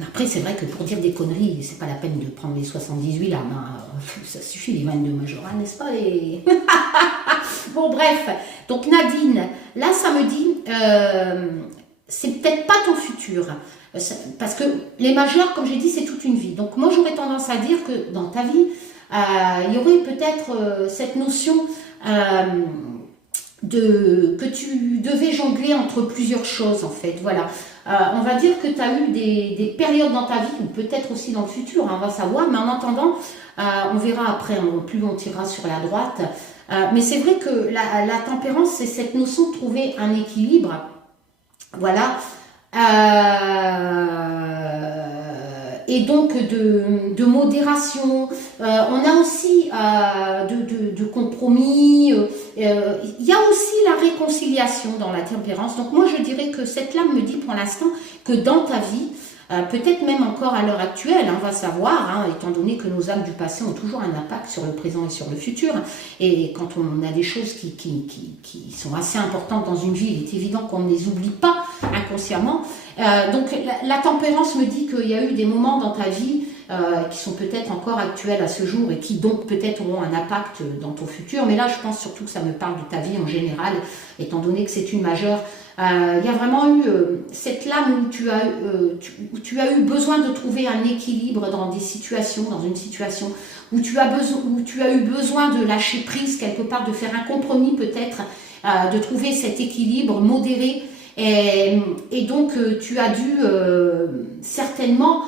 Après, c'est vrai que pour dire des conneries, c'est pas la peine de prendre les 78 là. Ça suffit les 22 majeurs, hein, n'est-ce pas les... Bon, bref. Donc, Nadine, là, ça me dit, c'est peut-être pas ton futur. Parce que les majeurs, comme j'ai dit, c'est toute une vie. Donc, moi, j'aurais tendance à dire que dans ta vie, il y aurait peut-être cette notion que tu devais jongler entre plusieurs choses en fait, voilà. On va dire que tu as eu des périodes dans ta vie, ou peut-être aussi dans le futur, hein, on va savoir, mais en attendant, on verra après, plus on tirera sur la droite. Mais c'est vrai que la tempérance, c'est cette notion de trouver un équilibre, voilà. Et donc de modération, on a aussi de compromis, il y a aussi la réconciliation dans la tempérance. Donc moi je dirais que cette lame me dit pour l'instant que dans ta vie, peut-être même encore à l'heure actuelle, hein, on va savoir, hein, étant donné que nos âmes du passé ont toujours un impact sur le présent et sur le futur, et quand on a des choses qui sont assez importantes dans une vie, il est évident qu'on ne les oublie pas inconsciemment. Donc la tempérance me dit qu'il y a eu des moments dans ta vie qui sont peut-être encore actuels à ce jour et qui donc peut-être auront un impact dans ton futur, mais là je pense surtout que ça me parle de ta vie en général, étant donné que c'est une majeure. Il y a vraiment eu cette lame où tu as eu besoin de trouver un équilibre dans des situations, dans une situation où tu as eu besoin de lâcher prise quelque part, de faire un compromis peut-être, de trouver cet équilibre modéré. Et donc, tu as dû certainement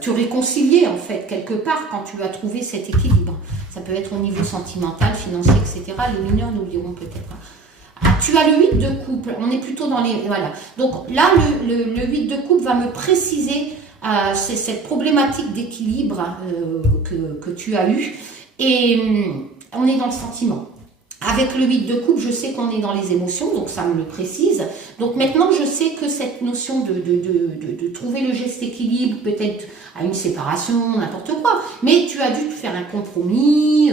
te réconcilier, en fait, quelque part, quand tu as trouvé cet équilibre. Ça peut être au niveau sentimental, financier, etc. Les mineurs nous le diront peut-être. Tu as le 8 de coupe, on est plutôt dans les... Voilà. Donc là, le 8 de coupe va me préciser c'est cette problématique d'équilibre que tu as eue. Et on est dans le sentiment. Avec le 8 de coupe, je sais qu'on est dans les émotions, donc ça me le précise. Donc maintenant, je sais que cette notion de trouver le geste équilibre, peut-être à une séparation, n'importe quoi, mais tu as dû faire un compromis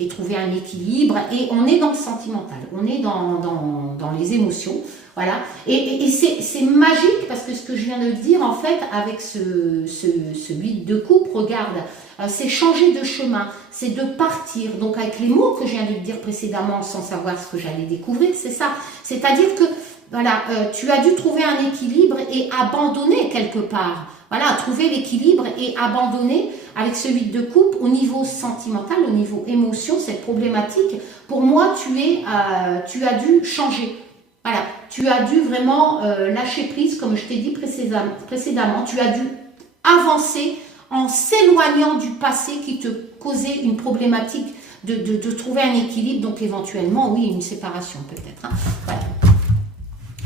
et trouver un équilibre, et on est dans le sentimental, on est dans les émotions, voilà. Et c'est magique, parce que ce que je viens de dire, en fait, avec ce 8 de coupe, regarde, c'est changer de chemin, c'est de partir. Donc avec les mots que je viens de te dire précédemment, sans savoir ce que j'allais découvrir, c'est ça. C'est-à-dire que voilà, tu as dû trouver un équilibre et abandonner quelque part. Voilà, trouver l'équilibre et abandonner avec ce 8 de coupe au niveau sentimental, au niveau émotion, cette problématique. Pour moi, tu as dû changer. Voilà, tu as dû vraiment lâcher prise, comme je t'ai dit précédemment. Tu as dû avancer en s'éloignant du passé qui te causer une problématique, de trouver un équilibre, donc éventuellement, oui, une séparation peut-être. Hein. Voilà.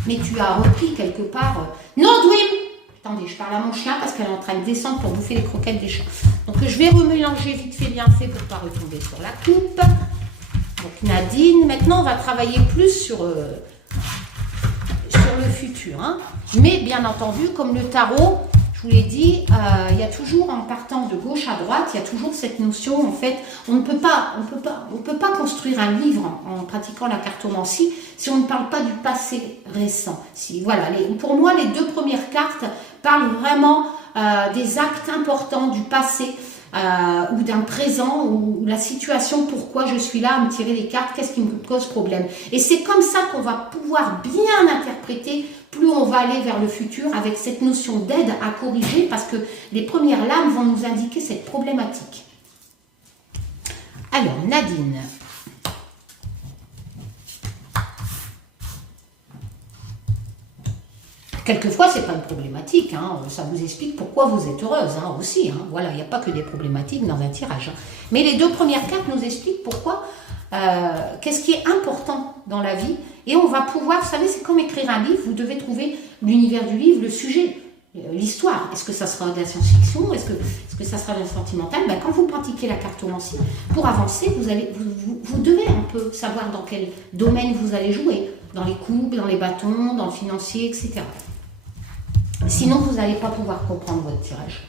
Mais tu as repris quelque part... Non, Dwim! Attendez, je parle à mon chien parce qu'elle est en train de descendre pour bouffer les croquettes des chats. Donc je vais remélanger vite fait, bien fait pour ne pas retomber sur la coupe. Donc Nadine, maintenant on va travailler plus sur le futur. Hein. Mais bien entendu, comme le tarot, je vous l'ai dit, il y a toujours, en partant de gauche à droite, il y a toujours cette notion, en fait, on ne peut pas construire un livre en pratiquant la cartomancie si on ne parle pas du passé récent. Si, voilà, pour moi, les 2 premières cartes parlent vraiment des actes importants du passé ou d'un présent, ou la situation, pourquoi je suis là à me tirer les cartes, qu'est-ce qui me cause problème. Et c'est comme ça qu'on va pouvoir bien interpréter, plus on va aller vers le futur avec cette notion d'aide à corriger, parce que les premières lames vont nous indiquer cette problématique. Alors, Nadine. Quelquefois, ce n'est pas une problématique, hein. Ça vous explique pourquoi vous êtes heureuse hein, aussi. Hein. Voilà, il n'y a pas que des problématiques dans un tirage. Hein. Mais les 2 premières cartes nous expliquent pourquoi, qu'est-ce qui est important dans la vie. Et on va pouvoir, vous savez, c'est comme écrire un livre, vous devez trouver l'univers du livre, le sujet, l'histoire. Est-ce que ça sera de la science-fiction? Est-ce que ça sera de la sentimentale? Ben, quand vous pratiquez la cartomancie, pour avancer, vous devez un peu savoir dans quel domaine vous allez jouer. Dans les coupes, dans les bâtons, dans le financier, etc. Sinon, vous n'allez pas pouvoir comprendre votre tirage.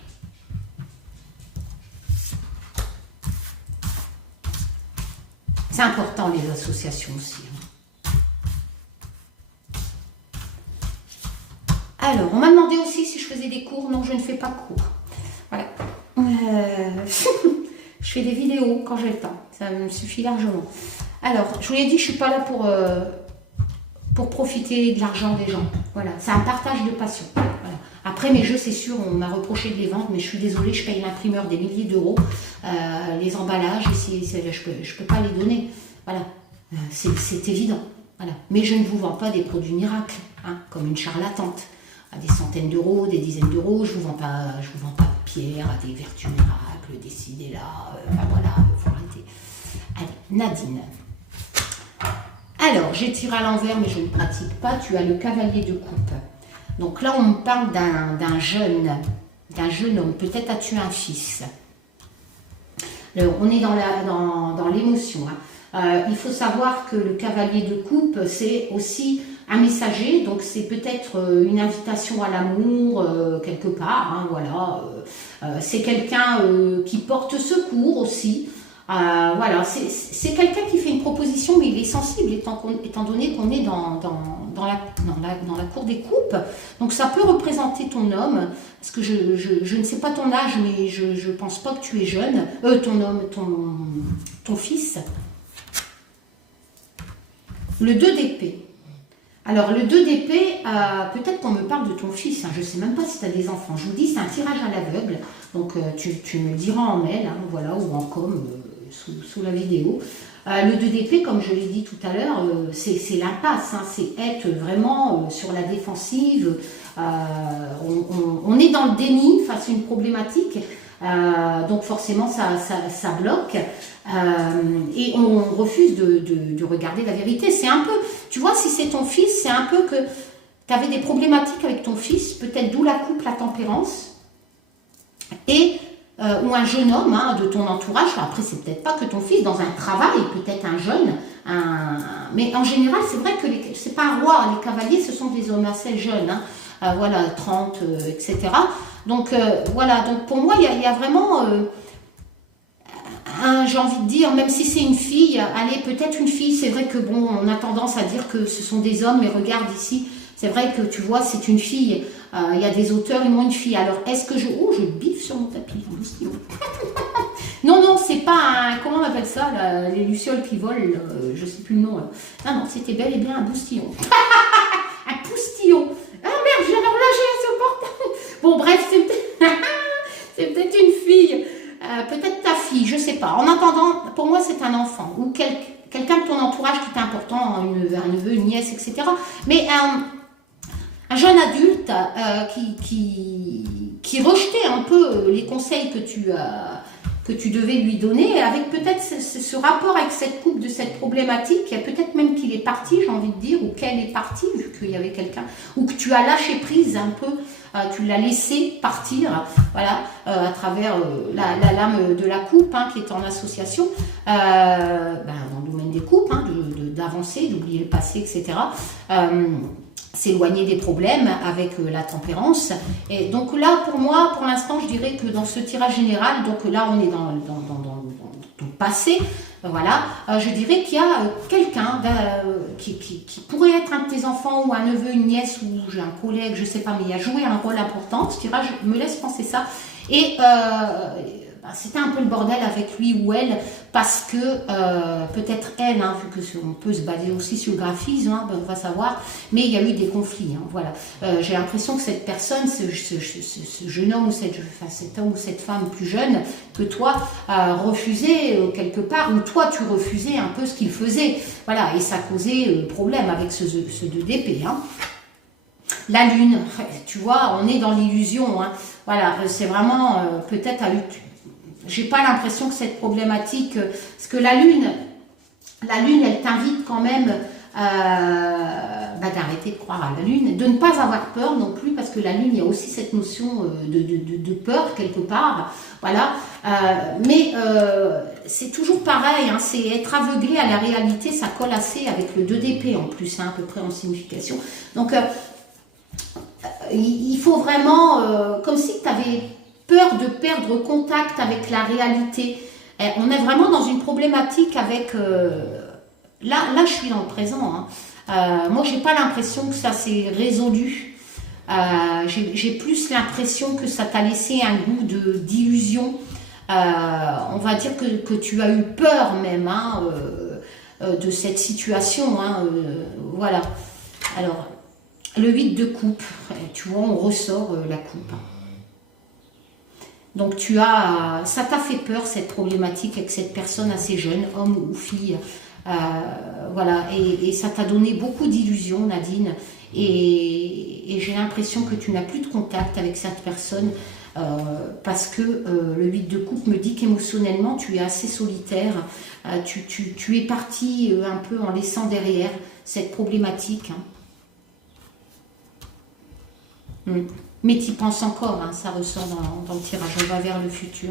C'est important, les associations aussi. Alors, on m'a demandé aussi si je faisais des cours. Non, je ne fais pas de cours. Voilà. Je fais des vidéos quand j'ai le temps. Ça me suffit largement. Alors, je vous l'ai dit, je ne suis pas là pour profiter de l'argent des gens. Voilà, c'est un partage de passion. Voilà. Après, mes jeux, c'est sûr, on m'a reproché de les vendre, mais je suis désolée, je paye l'imprimeur des milliers d'euros. Les emballages, je peux pas les donner. Voilà, c'est évident. Voilà. Mais je ne vous vends pas des produits miracles, hein, comme une charlatante, à des centaines d'euros, des dizaines d'euros. Je vous vends pas de pierres, à des vertus miracles, décidez là. Enfin voilà, il faut arrêter. Allez, Nadine. Alors, j'ai tiré à l'envers, mais je ne pratique pas. Tu as le cavalier de coupe. Donc là, on me parle d'un jeune homme. Peut-être as-tu un fils. Alors, on est dans l'émotion. Hein. Il faut savoir que le cavalier de coupe, c'est aussi un messager. Donc, c'est peut-être une invitation à l'amour, quelque part. Hein, voilà. C'est quelqu'un qui porte secours aussi. Voilà, c'est quelqu'un qui fait une proposition, mais il est sensible étant donné qu'on est dans la cour des coupes. Donc ça peut représenter ton homme, parce que je ne sais pas ton âge, mais je ne pense pas que tu es jeune. Ton fils. Le 2 d'épée. Alors le 2 d'épée, peut-être qu'on me parle de ton fils, hein, je ne sais même pas si tu as des enfants. Je vous dis, c'est un tirage à l'aveugle, donc tu me diras en mail, hein, voilà, ou en com. Sous la vidéo. Le 2 d'épée, comme je l'ai dit tout à l'heure, c'est l'impasse, hein, c'est être vraiment sur la défensive. On est dans le déni face à une problématique, donc forcément ça bloque et on refuse de regarder la vérité. C'est un peu, tu vois, si c'est ton fils, c'est un peu que tu avais des problématiques avec ton fils, peut-être d'où la coupe, la tempérance, et ou un jeune homme hein, de ton entourage, après c'est peut-être pas que ton fils, dans un travail, peut-être un jeune, mais en général c'est vrai que c'est pas un roi, les cavaliers ce sont des hommes assez jeunes, hein, voilà, 30, etc. Donc voilà, donc pour moi il y a vraiment, j'ai envie de dire, même si c'est une fille, allez, peut-être une fille, c'est vrai que bon, on a tendance à dire que ce sont des hommes, mais regarde ici, c'est vrai que tu vois, c'est une fille. Il y a des auteurs, ils m'ont une fille. Alors, est-ce que je biffe sur mon tapis, un boustillon. Non, c'est pas un... Comment on appelle ça, là, les lucioles qui volent, je sais plus le nom. Non, c'était bel et bien un boustillon. Un poustillon. Ah merde, je viens de relâcher ce portable. Bon, bref, c'est peut-être une fille. Peut-être ta fille, je sais pas. En attendant, pour moi, c'est un enfant. Ou quelqu'un de ton entourage qui est important, un neveu, une nièce, etc. Mais un jeune adulte qui rejetait un peu les conseils que que tu devais lui donner, avec peut-être ce rapport avec cette coupe, de cette problématique, il y a peut-être même qu'il est parti, j'ai envie de dire, ou qu'elle est partie, vu qu'il y avait quelqu'un, ou que tu as lâché prise un peu, tu l'as laissé partir, voilà, à travers la lame de la coupe, hein, qui est en association, dans le domaine des coupes, hein, d'avancer, d'oublier le passé, etc. S'éloigner des problèmes avec la tempérance. Et donc là, pour moi, pour l'instant, je dirais que dans ce tirage général, donc là, on est dans ton passé, voilà, je dirais qu'il y a quelqu'un qui pourrait être un de tes enfants ou un neveu, une nièce ou un collègue, je sais pas, mais il a joué un rôle important. Ce tirage me laisse penser ça. Et c'était un peu le bordel avec lui ou elle, parce que peut-être elle, hein, vu qu'on peut se baser aussi sur le graphisme, hein, on va savoir, mais il y a eu des conflits. Hein, voilà. J'ai l'impression que cette personne, ce jeune homme ou cet homme ou cette femme plus jeune que toi, refusait quelque part, ou toi tu refusais un peu ce qu'il faisait. Voilà, et ça causait problème avec ce 2 d'épée. Hein. La lune, tu vois, on est dans l'illusion. Hein. Voilà, c'est vraiment peut-être à j'ai pas l'impression que cette problématique, parce que la lune, elle t'invite quand même d'arrêter de croire à la lune, de ne pas avoir peur non plus, parce que la lune, il y a aussi cette notion de peur quelque part, voilà. Mais c'est toujours pareil, hein, c'est être aveuglé à la réalité, ça colle assez avec le 2 d'épée en plus, hein, à peu près en signification. Donc il faut vraiment, comme si tu avais peur de perdre contact avec la réalité. On est vraiment dans une problématique avec... là, je suis dans le présent. Hein. Moi, j'ai pas l'impression que ça s'est résolu. J'ai plus l'impression que ça t'a laissé un goût d'illusion. On va dire que tu as eu peur même, hein, de cette situation. Hein, voilà. Alors, le 8 de coupe. Tu vois, on ressort la coupe. Donc ça t'a fait peur, cette problématique avec cette personne assez jeune, homme ou fille, voilà, et ça t'a donné beaucoup d'illusions, Nadine, et j'ai l'impression que tu n'as plus de contact avec cette personne, parce que le 8 de coupe me dit qu'émotionnellement tu es assez solitaire, tu es parti un peu en laissant derrière cette problématique. Hein. Mais tu y penses encore, hein, ça ressort dans le tirage, on va vers le futur.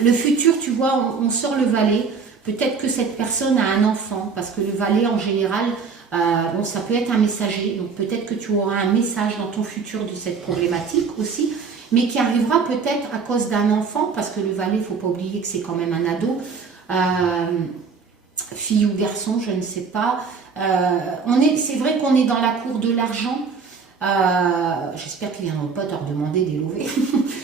Le futur, tu vois, on sort le valet, peut-être que cette personne a un enfant, parce que le valet en général, bon, ça peut être un messager, donc peut-être que tu auras un message dans ton futur de cette problématique aussi, mais qui arrivera peut-être à cause d'un enfant, parce que le valet, il ne faut pas oublier que c'est quand même un ado, fille ou garçon, je ne sais pas. C'est vrai qu'on est dans la cour de l'argent. J'espère qu'ils ne viendront pas te demander d'élever.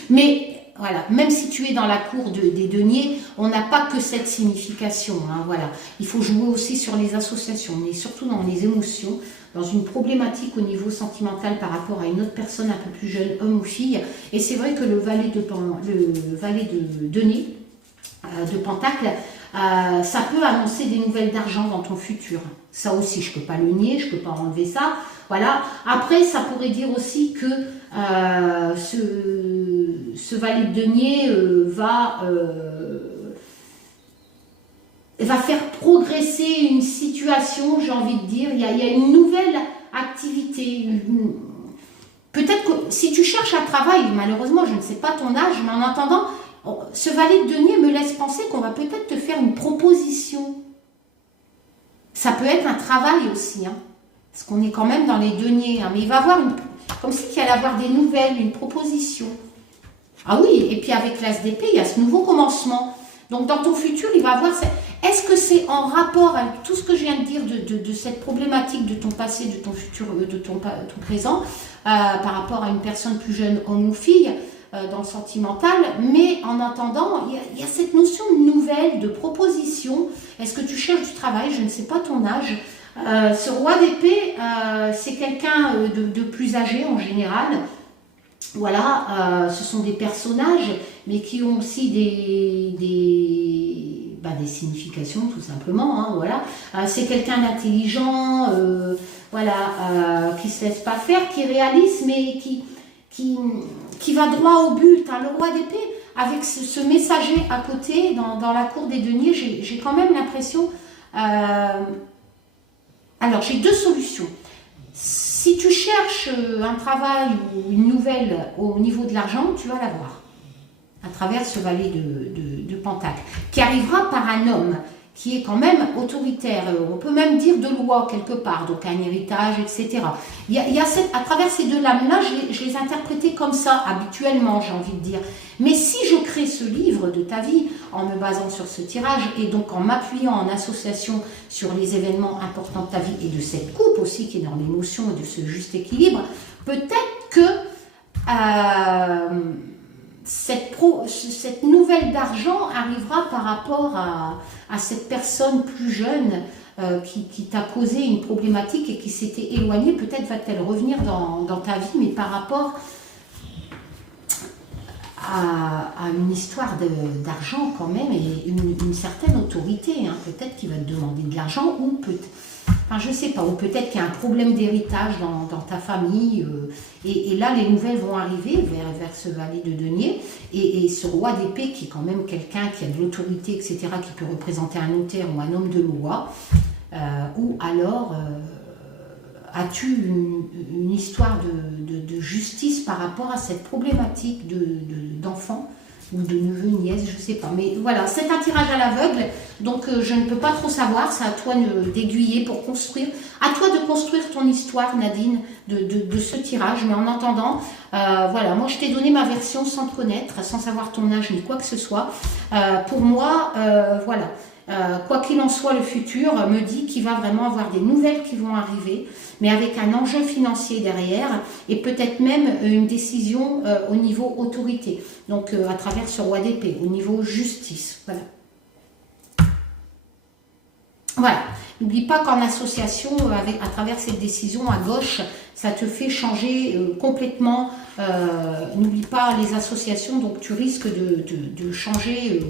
Mais voilà, même si tu es dans la cour des deniers, on n'a pas que cette signification. Hein, voilà. Il faut jouer aussi sur les associations, mais surtout dans les émotions, dans une problématique au niveau sentimental par rapport à une autre personne un peu plus jeune, homme ou fille. Et c'est vrai que le valet de denier, de pentacle, ça peut annoncer des nouvelles d'argent dans ton futur. Ça aussi, je ne peux pas le nier, je ne peux pas enlever ça. Voilà. Après, ça pourrait dire aussi que ce valet de denier va faire progresser une situation, j'ai envie de dire. Il y a une nouvelle activité. Peut-être que si tu cherches un travail, malheureusement, je ne sais pas ton âge, mais en attendant, ce valet de denier me laisse penser qu'on va peut-être te faire une proposition. Ça peut être un travail aussi, hein, parce qu'on est quand même dans les deniers. Hein, mais il va avoir comme si il allait avoir des nouvelles, une proposition. Ah oui, et puis avec l'As d'épée, il y a ce nouveau commencement. Donc dans ton futur, il va avoir... Est-ce que c'est en rapport avec tout ce que je viens de dire de cette problématique de ton passé, de ton futur, de ton présent, par rapport à une personne plus jeune, homme ou fille, dans le sentimental, mais en attendant, il y a cette notion de nouvelle, de proposition. Est-ce que tu cherches du travail? Je ne sais pas ton âge. Ce roi d'épée, c'est quelqu'un de plus âgé en général. Voilà, ce sont des personnages, mais qui ont aussi des significations, tout simplement. Hein, voilà. C'est quelqu'un d'intelligent, voilà, qui ne se laisse pas faire, qui réalise, mais qui va droit au but. Hein. Le roi d'épée, avec ce messager à côté, dans la cour des deniers, j'ai quand même l'impression... alors, j'ai deux solutions. Si tu cherches un travail ou une nouvelle au niveau de l'argent, tu vas l'avoir. À travers ce valet de Pentacle, qui arrivera par un homme qui est quand même autoritaire, on peut même dire de loi quelque part, donc un héritage, etc. Il y a à travers ces deux lames-là, je les interprétais comme ça, habituellement, j'ai envie de dire. Mais si je crée ce livre de ta vie, en me basant sur ce tirage, et donc en m'appuyant en association sur les événements importants de ta vie, et de cette coupe aussi, qui est dans l'émotion, et de ce juste équilibre, peut-être que... cette nouvelle d'argent arrivera par rapport à cette personne plus jeune qui t'a posé une problématique et qui s'était éloignée. Peut-être va-t-elle revenir dans ta vie, mais par rapport à une histoire d'argent quand même et une certaine autorité. Hein. Peut-être qu'il va te demander de l'argent ou peut-être... Enfin, je ne sais pas, ou peut-être qu'il y a un problème d'héritage dans ta famille. Et là, les nouvelles vont arriver vers ce valet de denier. Et ce roi d'épée, qui est quand même quelqu'un qui a de l'autorité, etc., qui peut représenter un notaire ou un homme de loi, ou alors as-tu une histoire de justice par rapport à cette problématique d'enfant ou de neveu, nièce, je ne sais pas. Mais voilà, c'est un tirage à l'aveugle, donc je ne peux pas trop savoir, c'est à toi d'aiguiller pour construire, à toi de construire ton histoire, Nadine, de ce tirage. Mais en attendant, voilà, moi je t'ai donné ma version sans te connaître, sans savoir ton âge ni quoi que ce soit. Pour moi, voilà, quoi qu'il en soit, le futur me dit qu'il va vraiment avoir des nouvelles qui vont arriver, mais avec un enjeu financier derrière et peut-être même une décision au niveau autorité, donc à travers ce roi d'épée, au niveau justice. Voilà. Voilà. N'oublie pas qu'en association, à travers cette décision à gauche, ça te fait changer complètement. N'oublie pas les associations, donc tu risques de changer,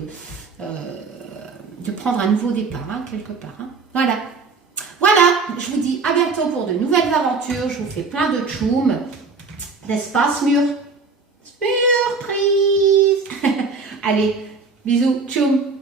de prendre un nouveau départ, hein, quelque part. Hein. Voilà. Voilà, je vous dis à bientôt pour de nouvelles aventures. Je vous fais plein de tchoum. N'est-ce pas, Smur? Surprise. Allez, bisous, tchoum.